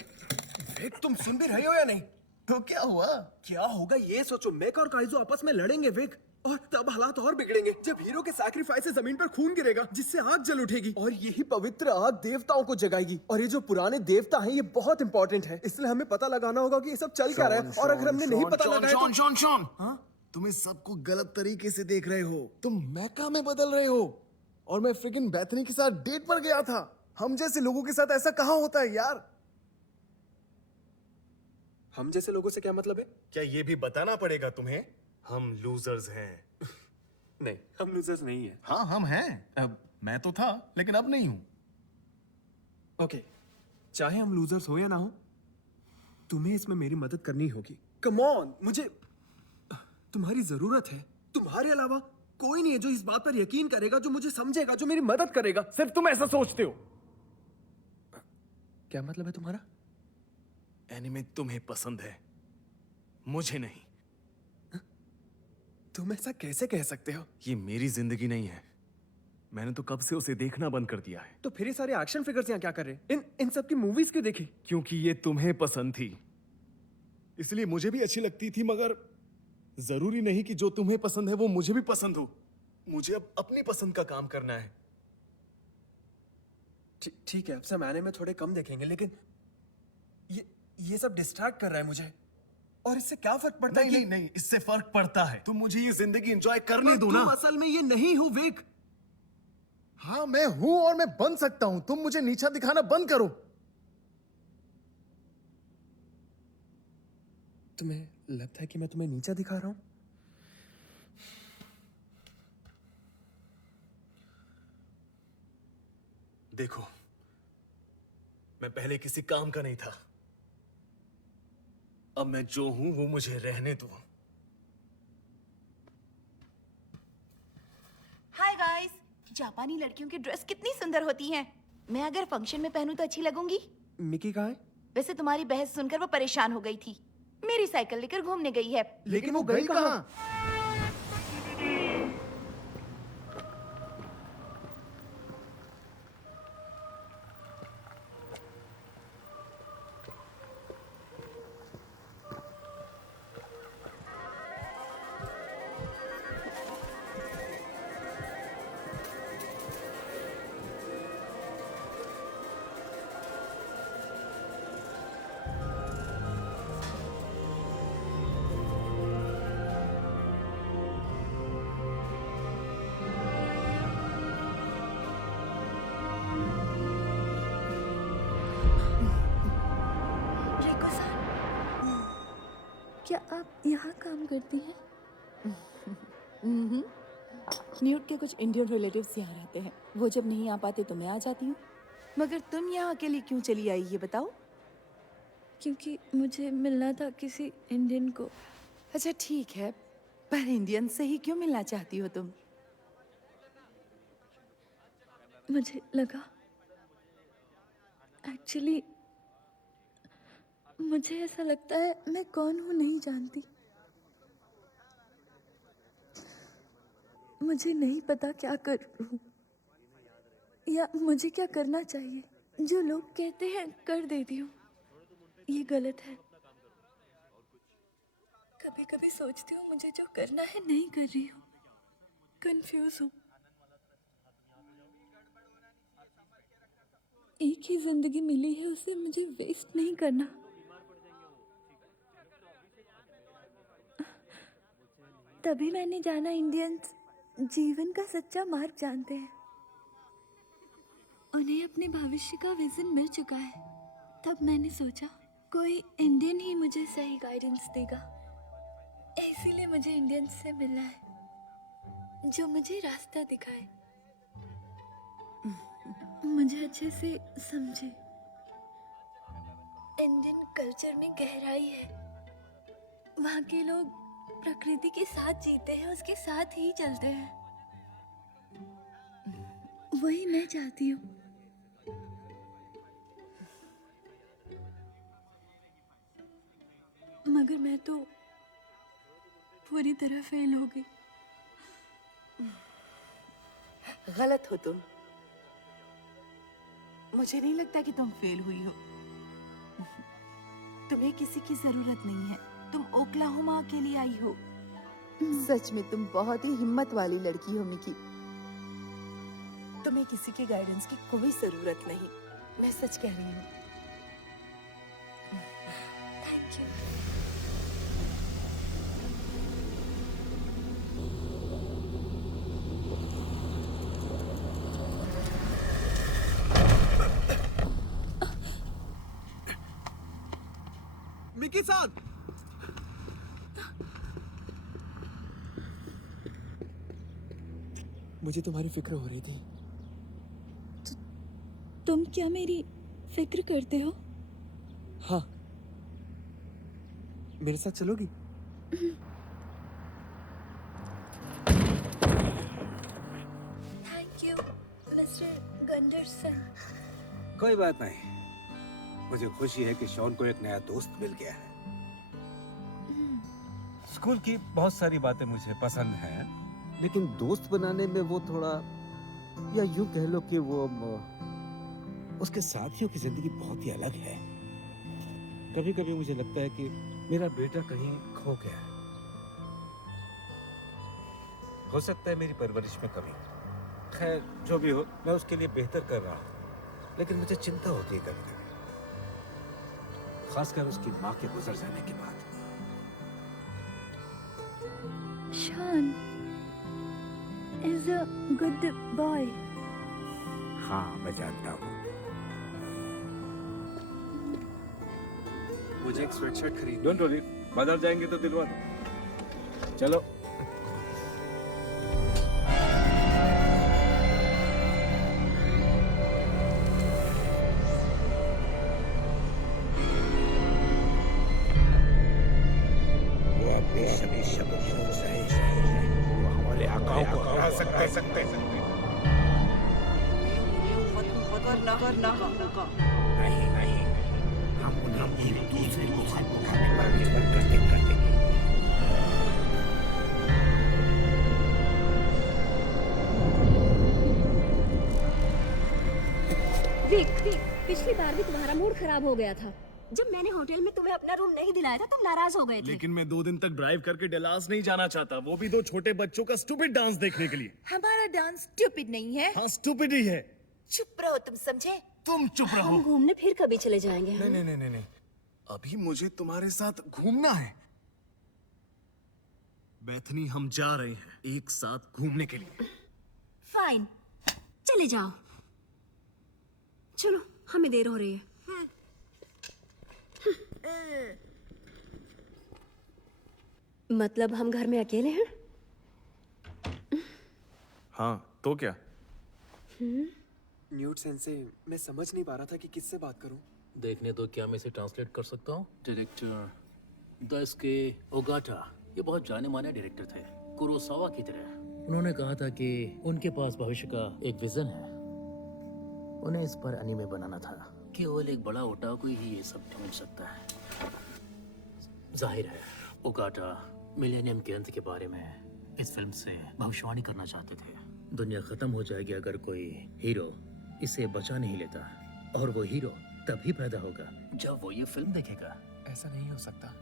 विक, तुम सुन भी रहे हो या नहीं? तो क्या हुआ? क्या होगा ये सोचो। मेका और काइजू आपस में लड़ेंगे विक, और तब हालात और बिगड़ेंगे जब हीरो के सैक्रिफाइस से जमीन पर खून गिरेगा, जिससे आग जल उठेगी, और यही पवित्र आग देवताओं को जगाएगी। और ये जो पुराने देवता हैं, ये बहुत इंपॉर्टेंट है। इसलिए हमें पता लगाना होगा कि ये सब चल क्या रहा है। और अगर हमने नहीं पता लगाया तो... शॉन, हाँ? तुम इस सबको गलत तरीके से देख रहे हो। तुम मैका में बदल रहे हो और मैं फ्रिकिन बेथनी के साथ डेट पर गया था। हम जैसे लोगों के साथ ऐसा कहाँ होता है यार? हम जैसे लोगों से क्या मतलब है? क्या ये भी बताना पड़ेगा तुम्हें? हम लूजर्स हैं। नहीं, हम लूजर्स नहीं हैं। हाँ, हम हैं। अब मैं तो था, लेकिन अब नहीं हूं। ओके, चाहे हम लूजर्स हो या ना हो, तुम्हें इसमें मेरी मदद करनी होगी। कम ऑन, मुझे तुम्हारी जरूरत है। तुम्हारे अलावा कोई नहीं है जो इस बात पर यकीन करेगा, जो मुझे समझेगा, जो मेरी मदद करेगा। सिर्फ तुम ऐसा सोचते हो। क्या मतलब है तुम्हारा? एनिमे तुम्हें पसंद है, मुझे नहीं। तुम ऐसा कैसे कह सकते हो? ये मेरी जिंदगी नहीं है। मैंने तो कब से उसे देखना बंद कर दिया है। तो फिर ये सारे एक्शन फिगर्स यहाँ क्या कर रहे हैं? इन सब की मूवीज क्यों देखी? क्योंकि ये तुम्हें पसंद थी, इसलिए मुझे भी अच्छी लगती थी। मगर जरूरी नहीं कि जो तुम्हें पसंद है वो मुझे भी पसंद हो। मुझे अब अपनी पसंद का काम करना है। ठीक है, अब से हम एनिमे थोड़े कम देखेंगे, लेकिन ये सब डिस्ट्रैक्ट कर रहा है मुझे। और इससे क्या फर्क पड़ता है? नहीं, इससे फर्क पड़ता है। तुम मुझे ये जिंदगी एंजॉय करने दो ना। तुम असल में ये नहीं हो विक। हाँ, मैं हूं और मैं बन सकता हूं। तुम मुझे नीचा दिखाना बंद करो। तुम्हें लगता है कि मैं तुम्हें नीचा दिखा रहा हूँ? देखो, मैं पहले किसी काम का नहीं था। अब मैं जो हूं वो मुझे रहने दो। हाय गाइस, जापानी लड़कियों की ड्रेस कितनी सुंदर होती हैं। मैं अगर फंक्शन में पहनूं तो अच्छी लगूंगी। मिकी कहाँ है? वैसे तुम्हारी बहस सुनकर वो परेशान हो गई थी। मेरी साइकिल लेकर घूमने गई है। लेकिन वो गई कहाँ? क्या आप यहाँ काम करती हैं? न्यूट के कुछ इंडियन रिलेटिव्स यहाँ रहते हैं। वो जब नहीं आ पाते तो मैं आ जाती हूँ। मगर तुम यहाँ अकेली क्यों चली आई ये बताओ। क्योंकि मुझे मिलना था किसी इंडियन को। अच्छा ठीक है, पर इंडियन से ही क्यों मिलना चाहती हो तुम? मुझे लगा, एक्चुअली मुझे ऐसा लगता है मैं कौन हूँ नहीं जानती। मुझे नहीं पता क्या करूँ या मुझे क्या करना चाहिए। जो लोग कहते हैं कर देती हूँ, ये गलत है। कभी कभी सोचती हूँ मुझे जो करना है नहीं कर रही हूँ, कंफ्यूज हूँ। एक ही जिंदगी मिली है, उसे मुझे वेस्ट नहीं करना। तभी मैंने जाना इंडियंस जीवन का सच्चा मार्ग जानते हैं। उन्हें अपने भविष्य का विजन मिल चुका है। तब मैंने सोचा कोई इंडियन ही मुझे सही गाइडेंस देगा। इसीलिए मुझे इंडियंस से मिलना है जो मुझे रास्ता दिखाए, मुझे अच्छे से समझे। इंडियन कल्चर में गहराई है। वहाँ के लोग प्रकृति के साथ जीते हैं, उसके साथ ही चलते हैं। वही मैं चाहती हूँ। मगर मैं तो पूरी तरह फेल हो गई। गलत हो तुम। मुझे नहीं लगता कि तुम फेल हुई हो। तुम्हें किसी की जरूरत नहीं है। तुम ओक्लाहोमा के लिए आई हो। सच में तुम बहुत ही हिम्मत वाली लड़की हो मिकी। तुम्हें किसी के गाइडेंस की कोई जरूरत नहीं। मैं सच कह रही हूँ। Thank you. मिकी सान! मुझे तुम्हारी फिक्र हो रही थी। तुम क्या मेरी फिक्र करते हो? हाँ, मेरे साथ चलोगी? Thank you mister Gunderson. कोई बात नहीं। मुझे खुशी है कि शॉन को एक नया दोस्त मिल गया है। स्कूल की बहुत सारी बातें मुझे पसंद हैं, लेकिन दोस्त बनाने में वो थोड़ा, या यूं कह लो कि वो उसके साथियों की जिंदगी बहुत ही अलग है। कभी कभी मुझे लगता है कि मेरा बेटा कहीं खो गया है। हो सकता है मेरी परवरिश में कमी। खैर जो भी हो, मैं उसके लिए बेहतर कर रहा हूँ, लेकिन मुझे चिंता होती है कभी कभी, खासकर उसकी माँ के गुजर जाने के बाद। Sean is a good boy. हाँ, मैं जानता हूँ। मुझे एक स्वेटशर्ट खरीद। डोंट वरी, बदल जाएंगे तो दिलवा दो। चलो। वो अपनी सभी शब्द सोच रहे हैं। वो हमारे आकाओं को हरा सकते। नहीं, हम उन्हें एक दूसरे को खत्म करने पर निर्भर कर देंगे। विक, पिछली बार भी तुम्हारा मूड खराब हो गया था जब मैंने होटल में तुम्हें अपना रूम नहीं दिलाया था। तुम नाराज हो गए थे। लेकिन मैं 2 दिन तक ड्राइव करके डलास नहीं जाना चाहता, वो भी 2 छोटे बच्चों का स्टूपिड डांस देखने के लिए। हमारा डांस स्टूपिड नहीं है। हाँ स्टूपिड ही है। चुप रहो, तुम समझे? तुम चुप रहो। हम घूमने फिर कभी चले जाएंगे। नहीं, अभी मुझे तुम्हारे साथ घूमना है। बेथनी, हम जा रहे हैं एक साथ घूमने के लिए। फाइन, चले जाओ। चलो, हमें देर हो रही है। मतलब हम घर में अकेले हैं? हाँ तो क्या? न्यूट सेंसे, मैं समझ नहीं पा रहा था कि किससे बात करूं। देखने दो, क्या मैं इसे ट्रांसलेट कर सकता हूँ? डायरेक्टर दाइसुके ओगाटा, ये बहुत जाने माने डायरेक्टर थे, कुरोसावा की तरह। उन्होंने कहा था कि उनके पास भविष्य का एक विजन है। उन्हें इस पर एनीमे बनाना था। केवल एक बड़ा ओटाकू ही ये सब ढूंढ सकता है। जाहिर है ओगाटा मिलेनियम के अंत के बारे में इस फिल्म से भविष्यवाणी करना चाहते थे। दुनिया खत्म हो जाएगी अगर कोई हीरो इसे बचा नहीं लेता, और वो हीरो तभी पैदा होगा जब वो ये फिल्म देखेगा। ऐसा नहीं हो सकता,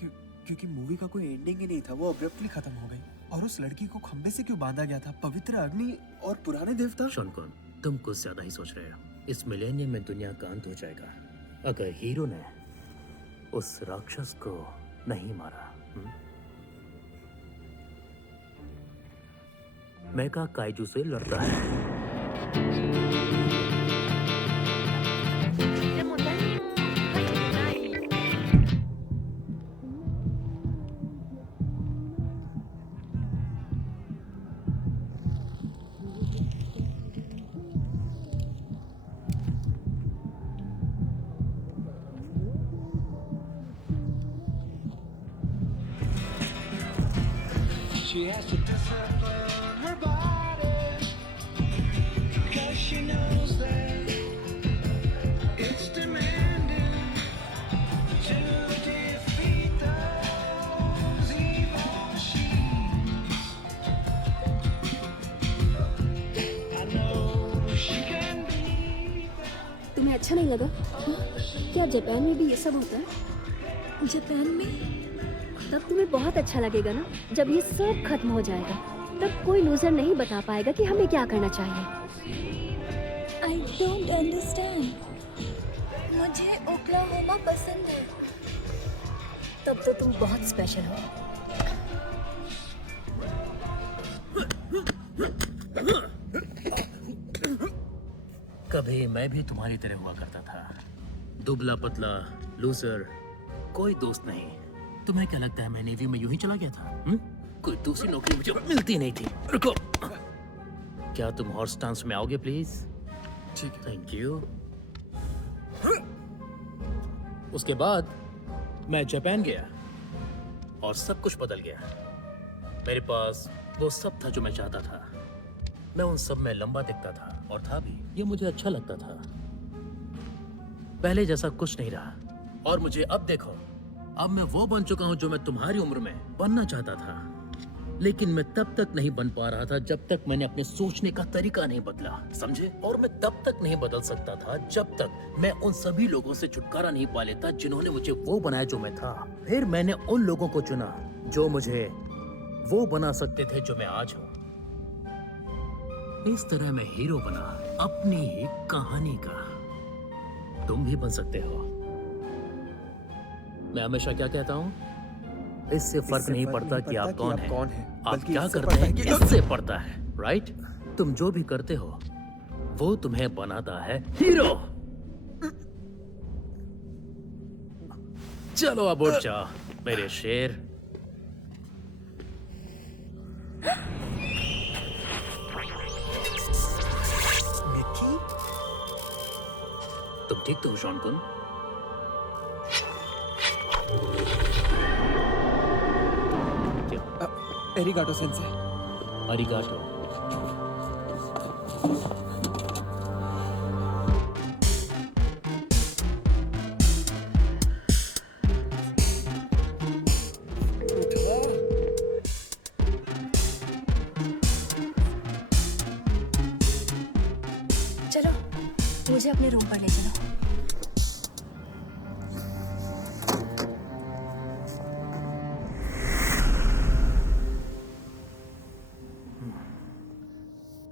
क्योंकि मूवी का कोई एंडिंग ही नहीं था। वो अब्रप्टली खत्म हो गई। और उस लड़की को खंबे से क्यों बांधा गया था? पवित्र अग्नि और पुराने देवता। शोनकोन, तुम कुछ ज्यादा ही सोच रहे हो। इस मिलेनियम में दुनिया का अंत हो जाएगा अगर हीरो ने उस राक्षस को नहीं मारा। मेगा काइजू से लड़ता है। She has to discipline her body, 'cause she knows that it's demanding to defeat those evil sheets. I know she can be. तुम्हें अच्छा नहीं लगा? क्या जापान में भी ये सब होता है? जापान में? तब तुम्हें बहुत अच्छा लगेगा ना, जब ये सब खत्म हो जाएगा। तब कोई लूजर नहीं बता पाएगा कि हमें क्या करना चाहिए। I don't understand. मुझे ओक्लाहोमा पसंद है। तब तो तुम बहुत स्पेशल हो। कभी मैं भी तुम्हारी तरह हुआ करता था, दुबला पतला लूजर, कोई दोस्त नहीं। तुम्हें क्या लगता है मैं नेवी में यूं ही चला गया था? कोई दूसरी नौकरी मुझे मिलती नहीं थी। रुको, क्या तुम हॉर्स डांस में आओगे प्लीज? ठीक है। Thank you. उसके बाद मैं जापान गया और सब कुछ बदल गया। मेरे पास वो सब था जो मैं चाहता था। मैं उन सब में लंबा दिखता था और था भी। ये मुझे अच्छा लगता था। पहले जैसा कुछ नहीं रहा। और मुझे अब देखो, अब मैं वो बन चुका हूं जो मैं तुम्हारी उम्र में बनना चाहता था। लेकिन मैं तब तक नहीं बन पा रहा था जब तक मैंने अपने सोचने का तरीका नहीं बदला, समझे? और मैं तब तक नहीं बदल सकता था जब तक मैं उन सभी लोगों से छुटकारा नहीं पा लेता जिन्होंने मुझे वो बनाया जो मैं था। फिर मैंने उन लोगों को चुना जो मुझे वो बना सकते थे जो मैं आज हूं। इस तरह मैं हीरो बना अपनी ही कहानी का। तुम भी बन सकते हो। मैं हमेशा क्या कहता हूं? इससे फर्क नहीं पड़ता कि आप कौन हैं, आप क्या करते हैं इससे पड़ता है, राइट? तुम जो भी करते हो वो तुम्हें बनाता है हीरो। चलो अब उठ जाओ। मेरे शेर। मिकी? तुम ठीक तो हो शॉन कुन? एरिगाटो सेंसे। अरिगाटो। चलो मुझे अपने रूम पर ले चलो।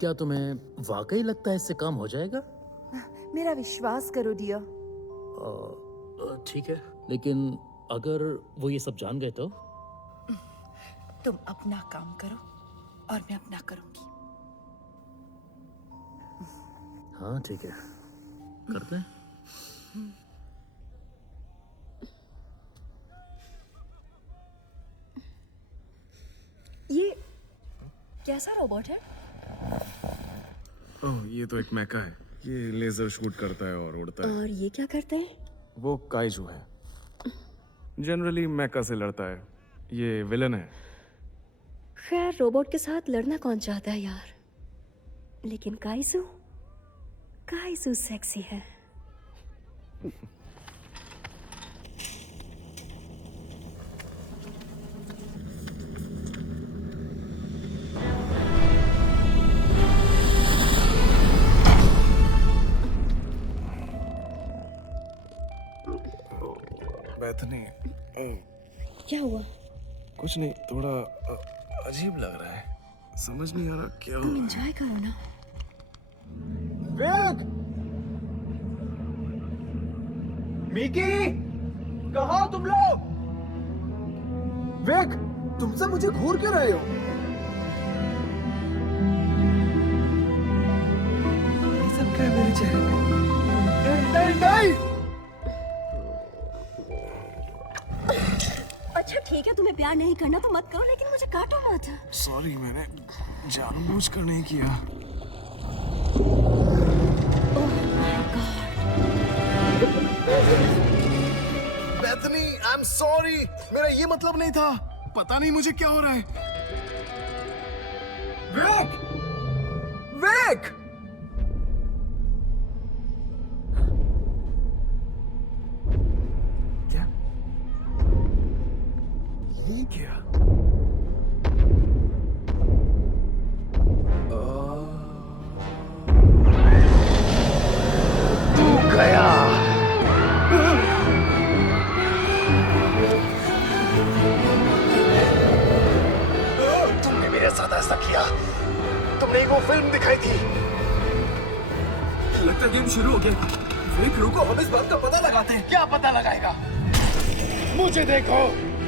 क्या तुम्हें वाकई लगता है इससे काम हो जाएगा? मेरा विश्वास करो डियर। ठीक है, लेकिन अगर वो ये सब जान गए तो? तुम अपना काम करो और मैं अपना करूंगी। हाँ ठीक है, करते हैं। ये कैसा रोबोट है? ओह, ये तो एक मैका है। ये लेजर शूट करता है और उड़ता है। और ये क्या करते हैं? वो काइजू है। जनरली मैका से लड़ता है। ये विलन है। खैर रोबोट के साथ लड़ना कौन चाहता है यार, लेकिन काइजू काइजू सेक्सी है। बैठने। क्या हुआ? कुछ नहीं, थोड़ा अजीब लग रहा है। समझ नहीं आ रहा क्या तुम हुआ। एंजॉय करो ना। वेग! मिकी! कहाँ हो तुम लोग? वेग! तुम सब मुझे घूर क्यों रहे हो? ये सब क्या है मेरे चेहरे पे? नहीं, नहीं, नहीं! अच्छा ठीक है, तुम्हें प्यार नहीं करना तो मत करो, लेकिन मुझे काटो मत। सॉरी, मैंने जानबूझकर नहीं किया। Bethany, I am sorry. मेरा ये मतलब नहीं था। पता नहीं मुझे क्या हो रहा है। वेग! वेग! क्या? ये क्या? तू गया। तुमने मेरे साथ ऐसा किया। तुमने वो फिल्म दिखाई थी। लगता है गेम शुरू हो गया। वेग रुको, हम इस बात का पता लगाते हैं। क्या पता लगाएगा? मुझे देखो।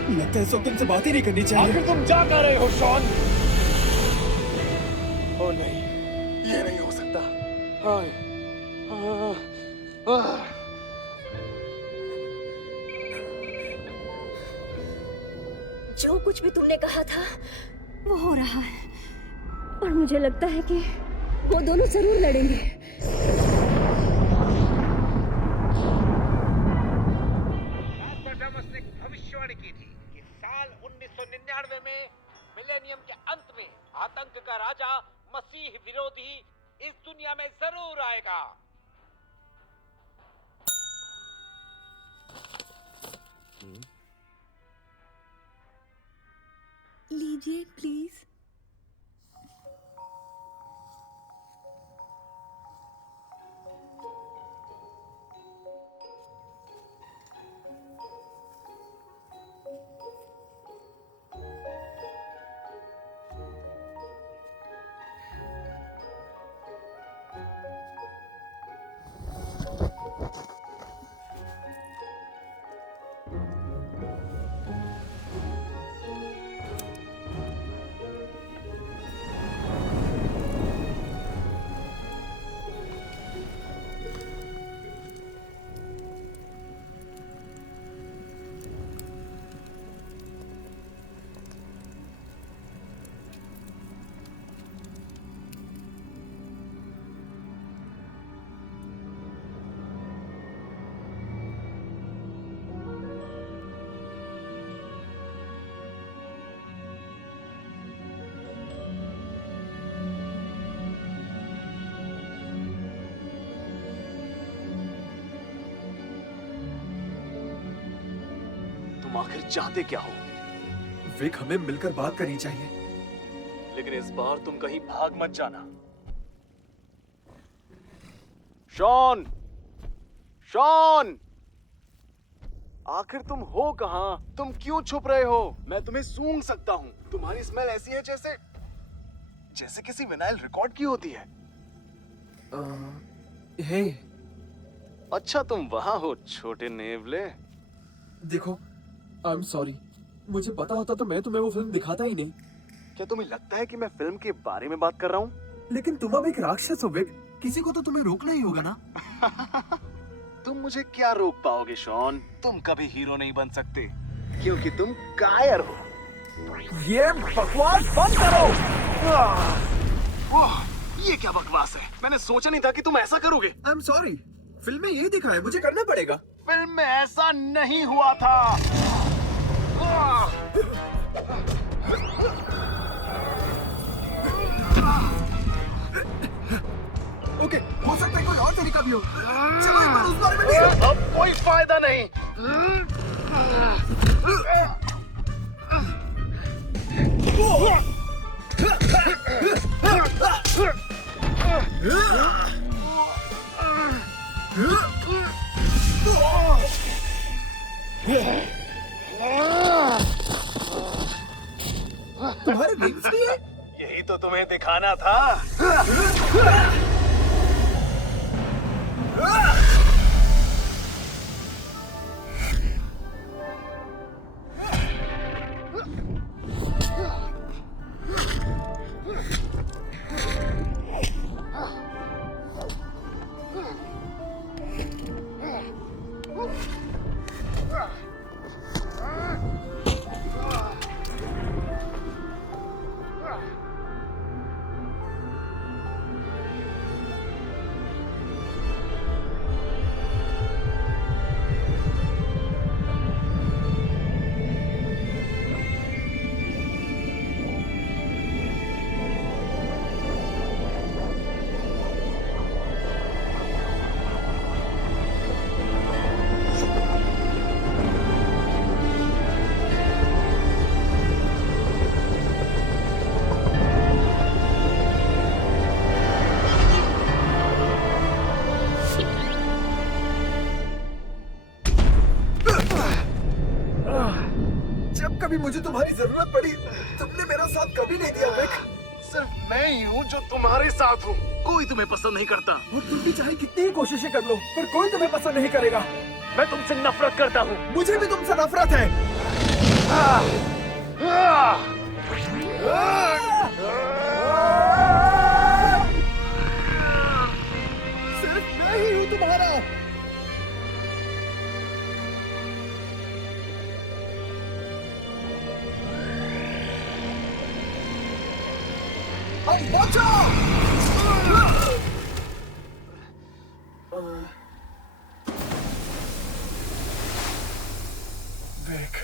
लगता है इस वक्त तुमसे बात ही नहीं करनी चाहिए। आखिर तुम जा कर रहे हो शॉन? ओ नहीं, ये नहीं हो सकता। जो कुछ भी तुमने कहा था वो हो रहा है, और मुझे लगता है कि वो दोनों जरूर लड़ेंगे। नॉस्ट्राडामस ने भविष्यवाणी की थी कि साल 1999 में मिलेनियम के अंत में आतंक का राजा मसीह विरोधी इस दुनिया में जरूर आएगा। लीजिए प्लीज। तुम आखिर चाहते क्या हो? विक, हमें मिलकर बात करनी चाहिए। लेकिन इस बार तुम कहीं भाग मत जाना। शॉन! शॉन! आखिर तुम हो कहां? तुम क्यों छुप रहे हो? मैं तुम्हें सूंघ सकता हूं। तुम्हारी स्मेल ऐसी है जैसे किसी विनाइल रिकॉर्ड की होती है। हे, अच्छा तुम वहां हो छोटे नेवले। देखो, आई एम सॉरी। मुझे पता होता तो मैं तुम्हें वो फिल्म दिखाता ही नहीं। क्या तुम्हें लगता है कि मैं फिल्म के बारे में बात कर रहा हूँ? लेकिन तुम अब एक राक्षस हो विक, किसी को तो तुम्हें रोकना ही होगा ना। तुम मुझे क्या रोक पाओगे शॉन? तुम कभी हीरो नहीं बन सकते क्योंकि तुम कायर हो। ये बकवास बंद करो। ओह, ये क्या बकवास है? मैंने सोचा नहीं था कि तुम ऐसा करोगे। आई एम सॉरी, फिल्म में यही दिखा है, मुझे करना पड़ेगा। फिल्म में ऐसा नहीं हुआ था। ओके, हो सकता है कोई और तरीका भी हो। चलो एक बार उस बारे में भी। अब कोई फायदा नहीं। तुम्हारे विंग्स भी है? यही तो तुम्हें दिखाना था। जब कभी मुझे तुम्हारी जरूरत पड़ी, तुमने मेरा साथ कभी नहीं दिया विक। सिर्फ मैं ही हूँ जो तुम्हारे साथ हूँ। कोई तुम्हें पसंद नहीं करता। और तुम भी चाहे कितनी ही कोशिशें कर लो, पर कोई तुम्हें पसंद नहीं करेगा। मैं तुमसे नफरत करता हूँ। मुझे भी तुमसे नफरत है। सिर्फ मैं ही हूँ तुम्हारा। Watch out! विक,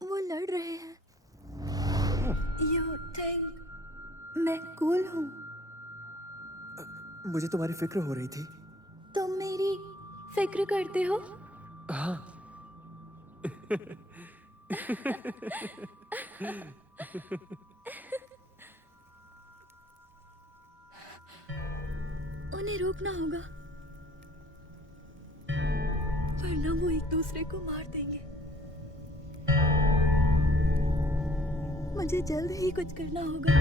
वो लड़ रहे हैं। You think मैं कूल हूँ? मुझे तुम्हारी फिक्र हो रही थी। तुम मेरी फिक्र करते हो? हाँ। उन्हें रोकना होगा, वरना वो एक दूसरे को मार देंगे। मुझे जल्द ही कुछ करना होगा।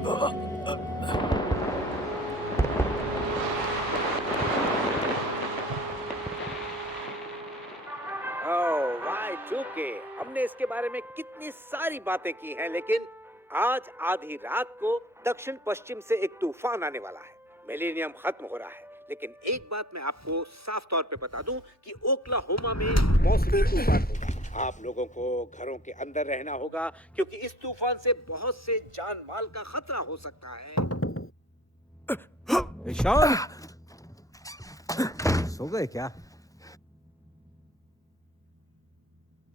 Y2K, हमने इसके बारे में कितनी सारी बातें की हैं, लेकिन आज आधी रात को दक्षिण पश्चिम से एक तूफान आने वाला है। मिलेनियम खत्म हो रहा है, लेकिन एक बात मैं आपको साफ तौर पे बता दूं कि ओक्लाहोमा में मौसमी तूफान होगा। आप लोगों को घरों के अंदर रहना होगा, क्योंकि इस तूफान से बहुत से जान माल का खतरा हो सकता है। ईशान, सो गए क्या?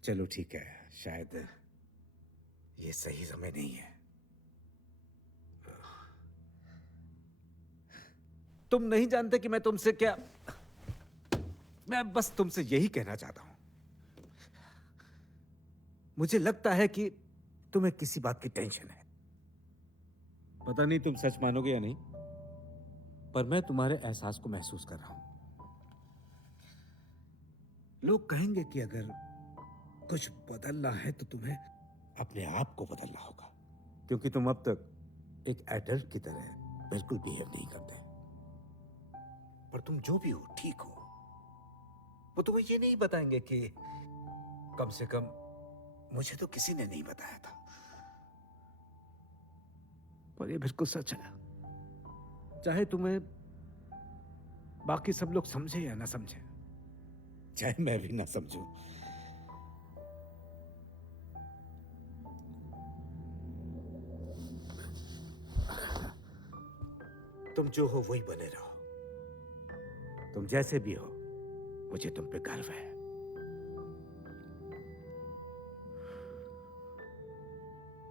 चलो ठीक है, शायद ये सही समय नहीं है। तुम नहीं जानते कि मैं तुमसे क्या, मैं बस तुमसे यही कहना चाहता हूं। मुझे लगता है कि तुम्हें किसी बात की टेंशन है। पता नहीं तुम सच मानोगे या नहीं, पर मैं तुम्हारे एहसास को महसूस कर रहा हूं। लोग कहेंगे कि अगर कुछ बदलना है तो तुम्हें अपने आप को बदलना होगा, क्योंकि तुम अब तक एक एडल्ट की तरह बिल्कुल बिहेव नहीं करते। पर तुम जो भी हो ठीक हो। वो तुम्हें ये नहीं बताएंगे कि कम से कम मुझे तो किसी ने नहीं बताया था। पर ये बिल्कुल सच है, चाहे तुम्हें बाकी सब लोग समझे या ना समझे। चाहे मैं भी ना समझूं। तुम जो हो वही बने रहो। तुम जैसे भी हो, मुझे तुम पे गर्व है।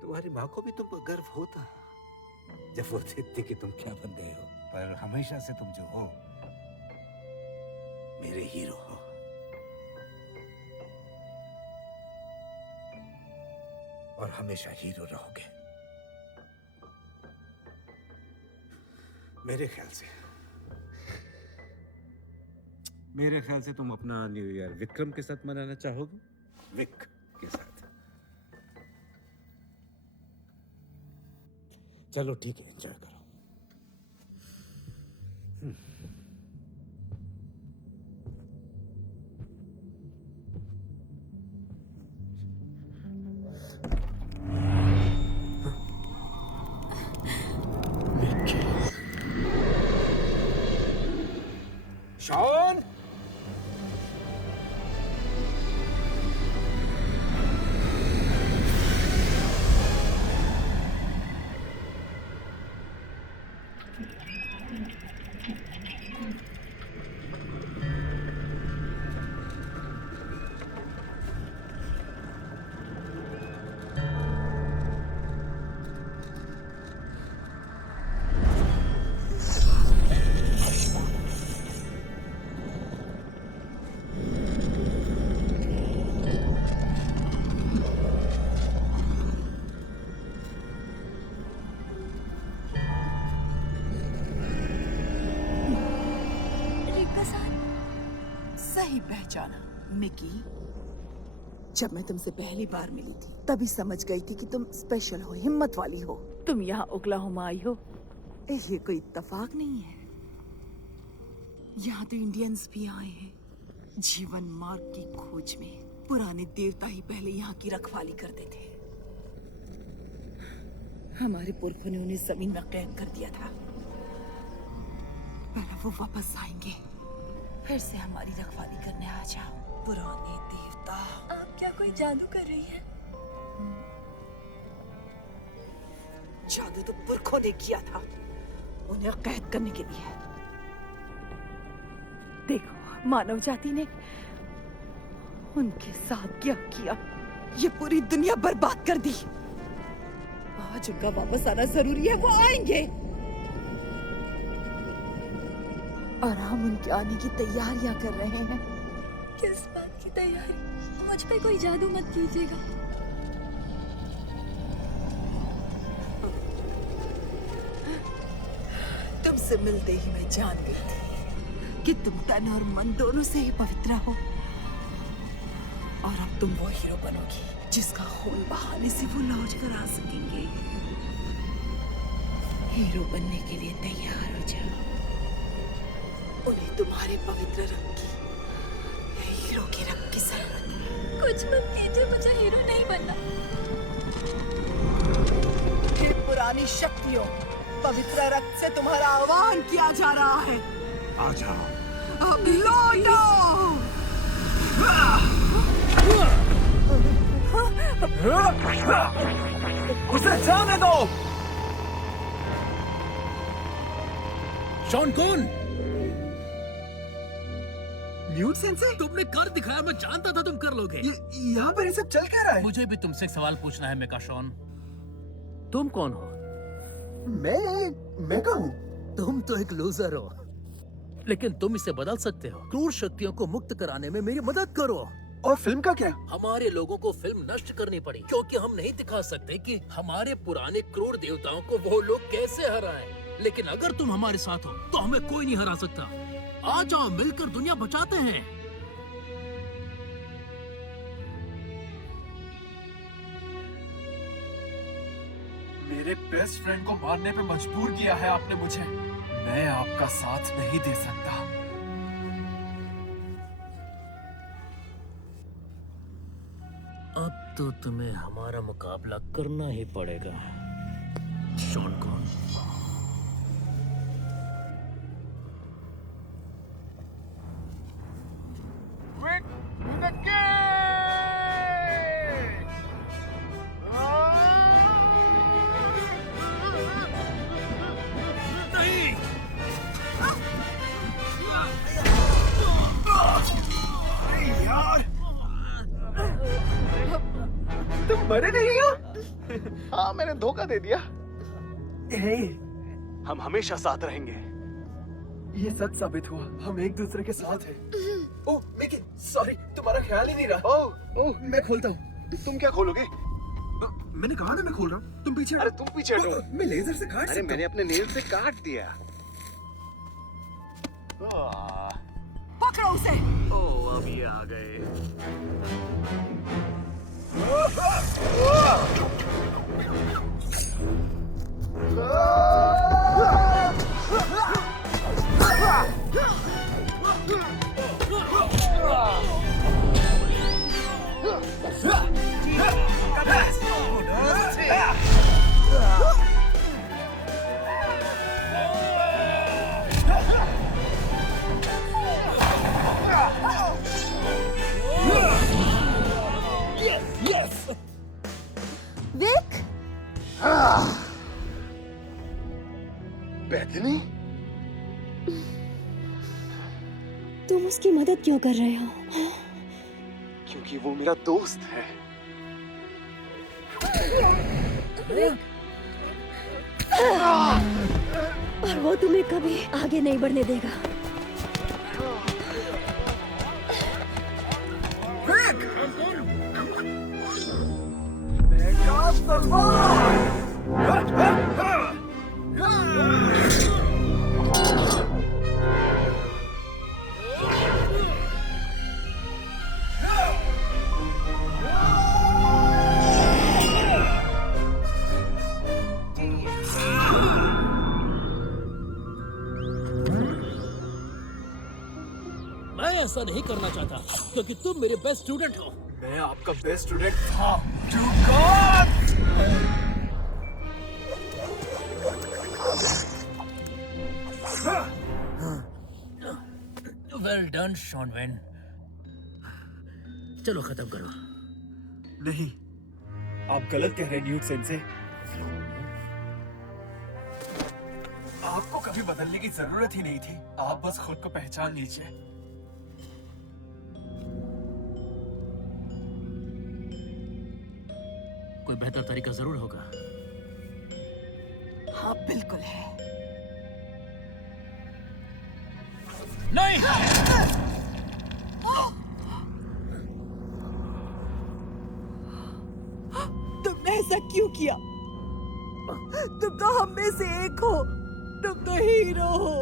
तुम्हारी माँ को भी तुम पर गर्व होता जब वो देखती कि तुम क्या बन गए हो। पर हमेशा से तुम जो हो मेरे हीरो हो। और हमेशा हीरो रहोगे मेरे ख्याल से। मेरे ख्याल से तुम अपना न्यू ईयर विक्रम के साथ मनाना चाहोगे। विक के साथ। चलो ठीक है, एंजॉय करो। शॉन, सही पहचाना मिकी। जब मैं तुमसे पहली बार मिली थी तभी समझ गई थी कि तुम स्पेशल हो, हिम्मत वाली हो। तुम यहाँ ओक्लाहोमा आई हो, ये कोई इत्तेफाक नहीं है। यहाँ तो इंडियंस भी आए हैं जीवन मार्ग की खोज में। पुराने देवता ही पहले यहाँ की रखवाली करते थे। हमारे पुरखों ने उन्हें जमीन में कैद कर दिया था। पहले वो वापस आएंगे, फिर से हमारी रखवाली करने आ जाओ। पुराने देवता। आप क्या कोई जादू कर रही हैं? जादू तो पुरखों ने किया था, उन्हें कैद करने के लिए। देखो मानव जाति ने उनके साथ क्या किया, ये पूरी दुनिया बर्बाद कर दी। आज उनका वापस आना जरूरी है, वो आएंगे और हम उनके आने की तैयारियां कर रहे हैं। किस बात की तैयारी? मुझ पे कोई जादू मत कीजिएगा। तुमसे मिलते ही मैं जान गई थी कि तुम तन और मन दोनों से ही पवित्र हो। और अब तुम वो हीरो बनोगी जिसका खून बहाने से वो लौट कर आ सकेंगे। हीरो बनने के लिए तैयार हो जाओ। उन्हें तुम्हारे पवित्र रंग की, हीरो के रंग की जरूरत है। कुछ मत कीजिए, मुझे हीरो नहीं बनना। ये पुरानी शक्तियों, पवित्र रक्त से तुम्हारा आह्वान किया जा रहा है। आ जाओ। अब लौटो। उसे जाने दो। शॉन कौन? न्यूट सेंसे, तुमने कर दिखाया, मैं जानता था तुम कर लोगे। यहाँ पर ये सब चल क्या रहा है? मुझे भी तुमसे एक सवाल पूछना है मेका शॉन। तुम कौन हो? मैं कहूँ? तुम तो एक लूजर हो, लेकिन तुम इसे बदल सकते हो। क्रूर शक्तियों को मुक्त कराने में मेरी मदद करो। और फिल्म का क्या? हमारे लोगों को फिल्म नष्ट करनी पड़ी क्योंकि हम नहीं दिखा सकते कि हमारे पुराने क्रूर देवताओं को वो लोग कैसे हराए। लेकिन अगर तुम हमारे साथ हो तो हमें कोई नहीं हरा सकता। आ जाओ, मिलकर दुनिया बचाते हैं। मेरे बेस्ट फ्रेंड को मारने पे मजबूर किया है आपने मुझे। मैं आपका साथ नहीं दे सकता। अब तो तुम्हें हमारा मुकाबला करना ही पड़ेगा, शॉन कौन। तुम मरे नहीं हो? हाँ, मैंने धोखा दे दिया। हे, हम हमेशा साथ रहेंगे। ये सच साबित हुआ, हम एक दूसरे के साथ हैं। ओह मिकी, सॉरी, तुम्हारा ख्याल ही नहीं रहा। ओह मैं खोलता हूँ। तुम क्या खोलोगे? मैंने कहा ना मैं खोल रहा हूँ। तुम पीछे अरे तुम पीछे हटो। मैं लेजर से काट अरे मैंने अपने नेल से काट दिया। पकड़ो उसे। ओह, अब ये आ गए। विक, बेथनी, तुम उसकी मदद क्यों कर रहे हो? क्योंकि वो मेरा दोस्त है। और वो तुम्हें कभी आगे नहीं बढ़ने देगा। मैं ऐसा नहीं करना चाहता क्योंकि तुम मेरे बेस्ट स्टूडेंट हो। मैं आपका बेस्ट स्टूडेंट था। To God! Well done Sean Wayne. चलो खत्म करो। नहीं, आप गलत कह रहे हैं न्यूट सेंसे। आपको कभी बदलने की जरूरत ही नहीं थी। आप बस खुद को पहचान लीजिए। कोई बेहतर तरीका जरूर होगा। हाँ बिल्कुल है। नहीं, तुमने ऐसा क्यों किया? तुम तो हम में से एक हो। तुम तो हीरो हो।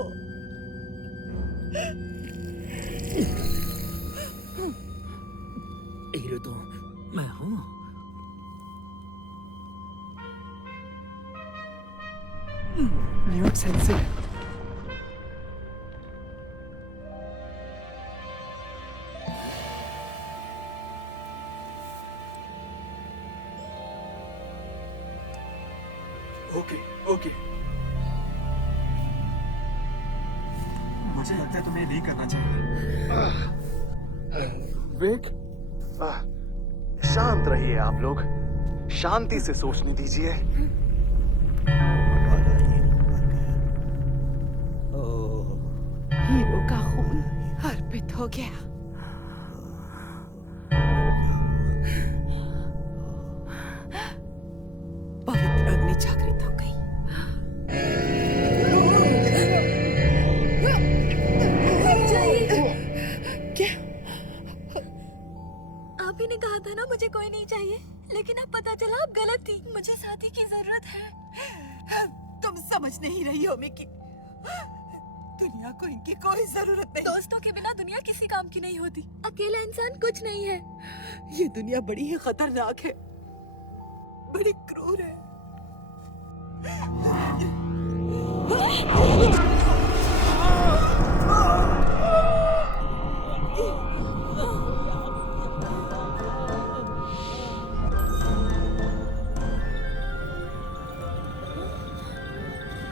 हीरो तो मैं हूं। Newt sense. ओके ओके, मुझे लगता है तुम्हें नहीं करना चाहिए। विक, शांत रहिए आप लोग, शांति से सोचने दीजिए। हीरो का खून अर्पित हो गया। पवित्र अग्नि जागृत हो गई। क्या? आप ही ने कहा था ना मुझे कोई नहीं चाहिए, लेकिन अब पता चला आप गलत थी। मुझे साथी की जरूरत है। तुम समझ नहीं रही हो मिकी, दुनिया को इनकी कोई जरूरत नहीं। दोस्तों के बिना दुनिया किसी काम की नहीं होती। अकेला इंसान कुछ नहीं है। ये दुनिया बड़ी ही खतरनाक है, बड़ी क्रूर है।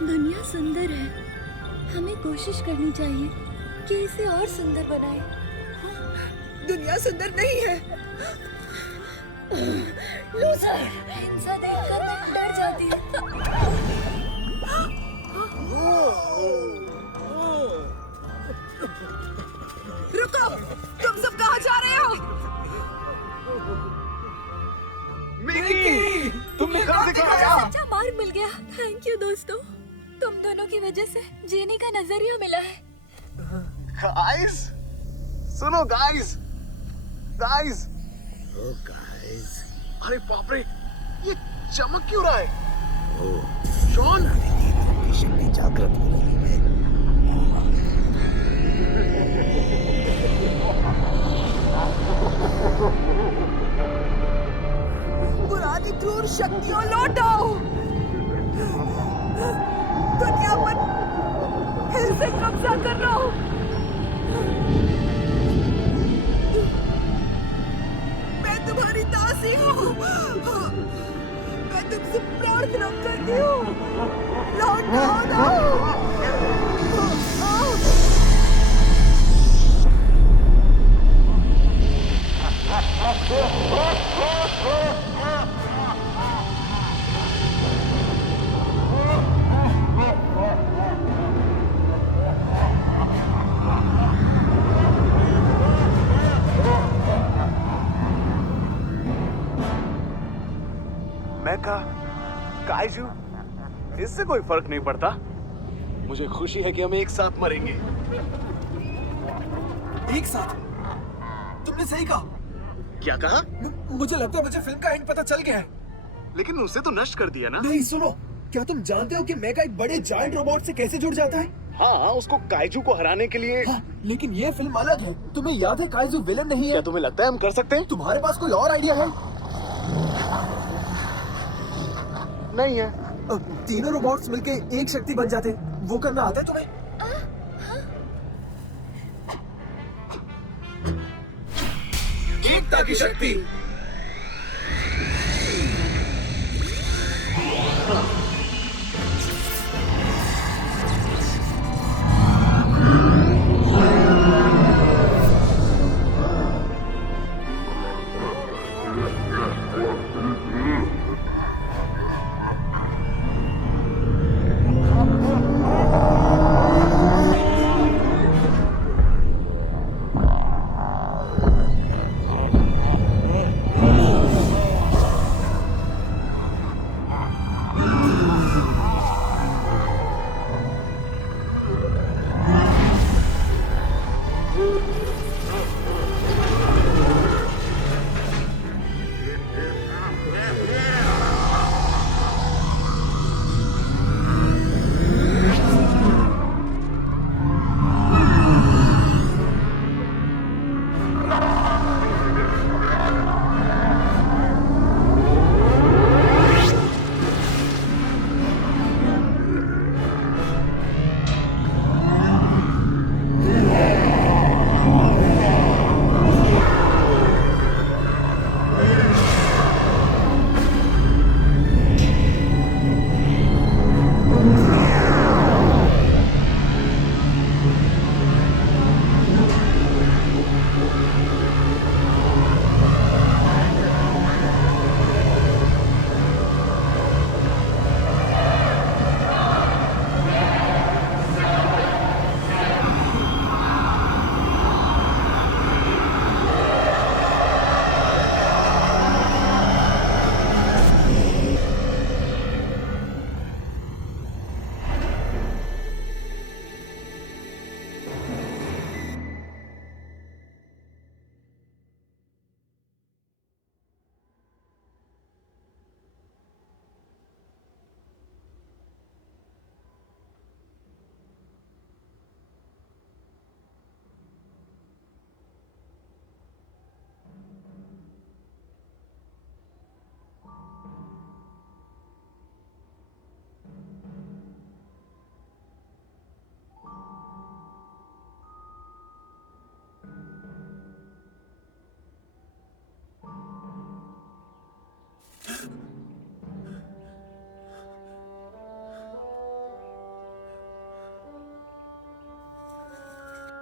दुनिया सुंदर है, हमें कोशिश करनी चाहिए कि इसे और सुंदर बनाए। दुनिया सुंदर नहीं है। लूजर, हिंसा देखकर मैं डर जाती हूँ। रुको, तुम सब कहाँ जा रहे हो? मिकी, तुमने कब दिखाया? अच्छा मार्ग मिल गया। थैंक यू दोस्तों, तुम दोनों की वजह से जीने का नजरिया मिला है। गाइस, सुनो गाइस, गाइस। ओ गाइस, अरे बाप रे, ये चमक क्यों रहा है? शॉन, की शक्ति जागृत हो रही है। पुरानी क्रूर शक्तियों लौट आओ। दुनिया पर फिर से कब्जा कर रहा हूँ। मैं तुम्हारी दासी हूँ। मैं तुमसे प्रार्थना करती हूँ, लौट आओ ना। मेका, काइजू, इससे कोई फर्क नहीं पड़ता। मुझे खुशी है कि हम एक साथ मरेंगे। एक साथ? तुमने सही कहा। क्या कहा? मुझे लगता है मुझे फिल्म का एंड पता चल गया है। लेकिन उसे तो नष्ट कर दिया ना। नहीं सुनो, क्या तुम जानते हो कि मेका एक बड़े जायंट रोबोट से कैसे जुड़ जाता है? हाँ, उसको काइजू को हराने के लिए। हाँ, लेकिन ये फिल्म अलग है। तुम्हें याद है काइजू विलेन नहीं है? क्या तुम्हें लगता है हम कर सकते हैं? तुम्हारे पास कोई और आइडिया है? नहीं है। तीनों रोबोट्स मिलके एक शक्ति बन जाते, वो करना आता है तुम्हें? एकता की शक्ति।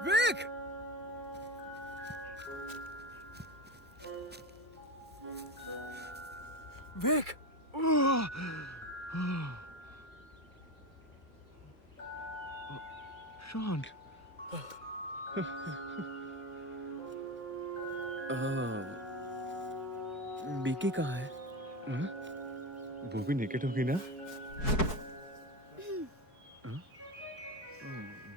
विक! विक! शॉन! बीकी कहाँ है? वो भी नेकेड होगी ना?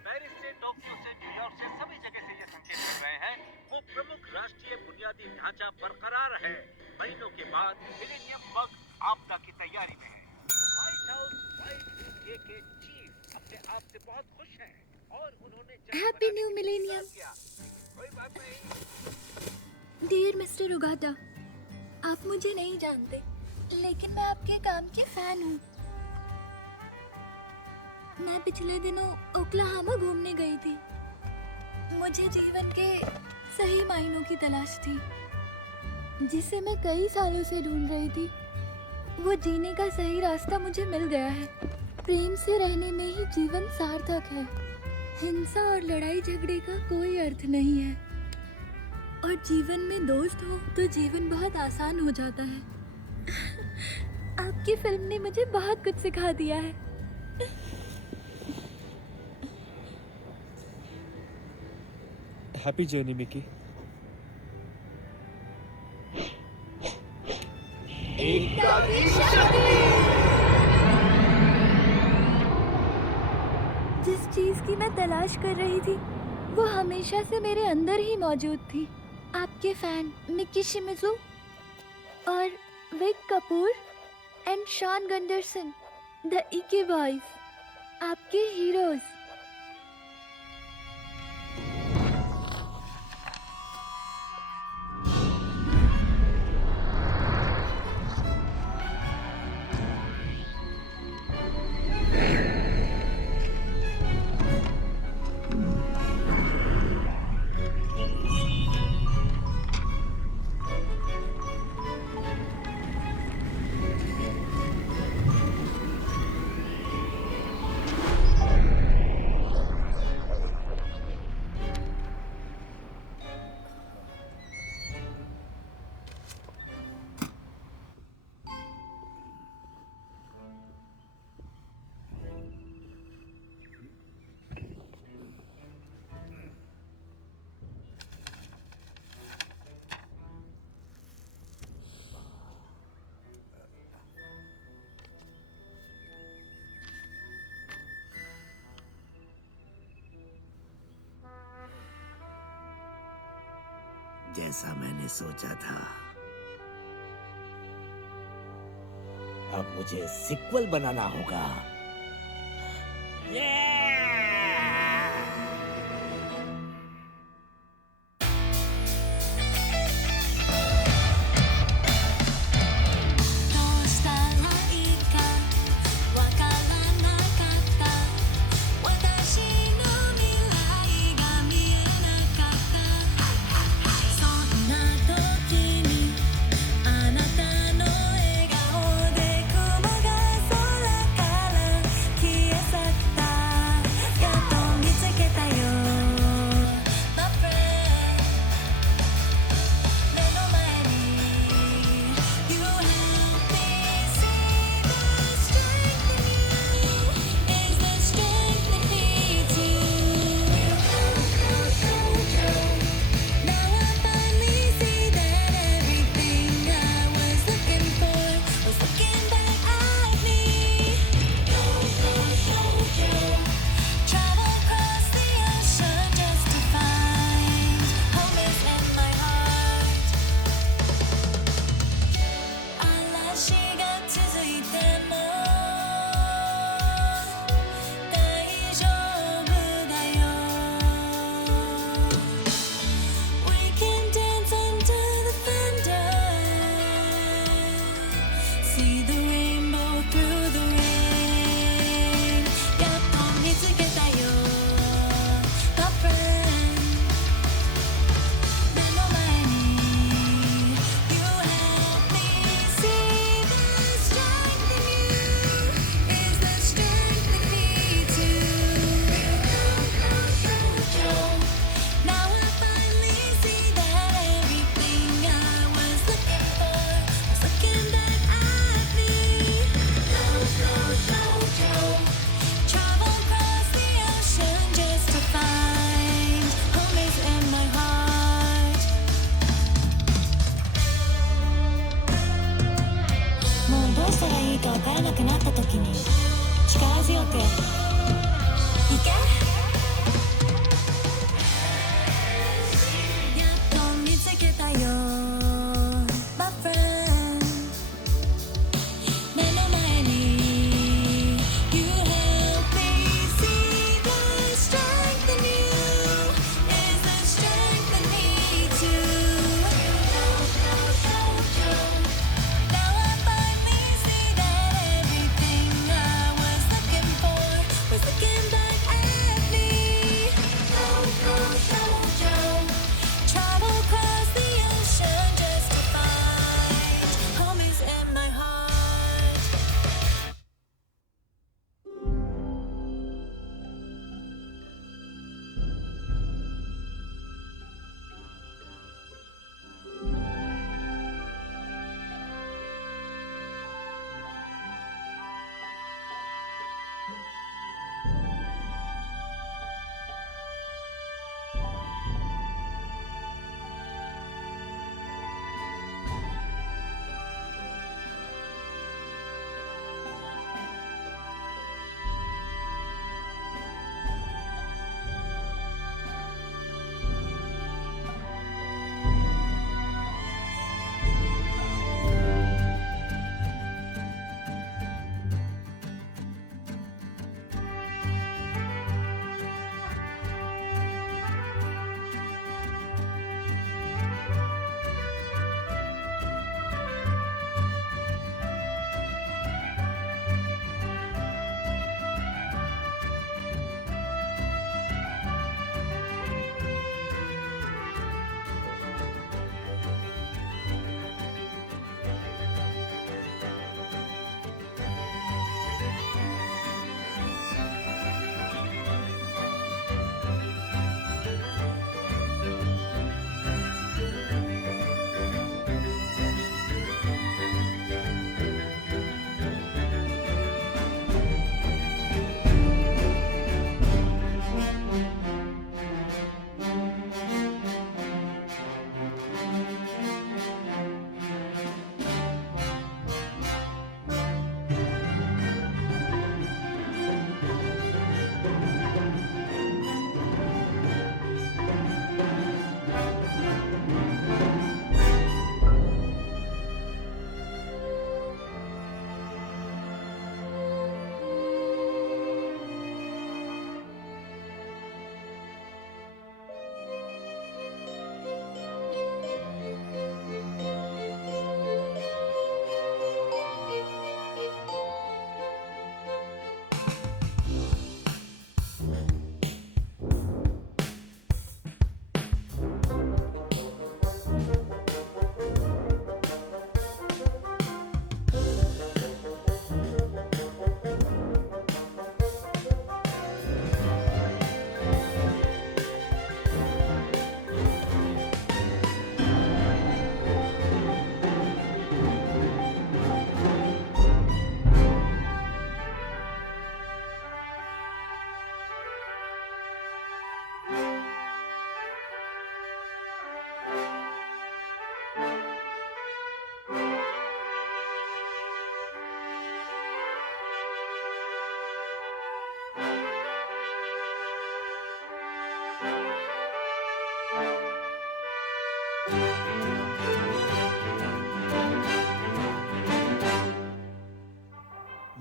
पेरिस से, टोक्यो से, न्यूयॉर्क से, सभी जगह से ये संकेत मिल रहे हैं वो प्रमुख राष्ट्रीय बुनियादी ढांचा बरकरार है। महीनों के बाद मिलेनियम बग आपदा की तैयारी में है। व्हाइट हाउस Y2K के चीफ अपने आप से बहुत खुश हैं और उन्होंने हैप्पी न्यू मिलेनियम। कोई बात नहीं। डियर मिस्टर उगाटा, आप मुझे नहीं जानते, लेकिन मैं आपके काम की फैन हूँ। मैं पिछले दिनों ओक्लाहोमा घूमने गई थी। मुझे जीवन के सही मायनों की तलाश थी, जिसे मैं कई सालों से ढूंढ रही थी। वो जीने का सही रास्ता मुझे मिल गया है। प्रेम से रहने में ही जीवन सार्थक है। हिंसा और लड़ाई झगड़े का कोई अर्थ नहीं है। और जीवन में दोस्त हो तो जीवन बहुत आसान हो जाता है। आपकी फिल्म ने मुझे बहुत कुछ सिखा दिया है। Happy journey Mickey. जिस चीज की मैं तलाश कर रही थी वो हमेशा से मेरे अंदर ही मौजूद थी। आपके फैन मिकी शिमिज़ु और Vik Kapoor and Shawn Gunderson, the इके बॉयज, आपके हीरोज। जैसा मैंने सोचा था, अब मुझे सिक्वल बनाना होगा। ¿Qué? ¿Y qué? Ya comienza que yo, my friend. No, Manny, you help me see the strength in you is the strength in me too. Now I finally see that everything I was looking for was looking back at me. Travel across the ocean just to find home is in my heart.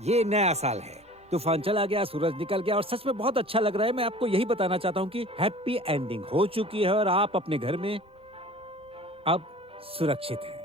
ये नया साल है, तूफान चला गया, सूरज निकल गया और सच में बहुत अच्छा लग रहा है। मैं आपको यही बताना चाहता हूँ कि हैप्पी एंडिंग हो चुकी है और आप अपने घर में अब सुरक्षित हैं।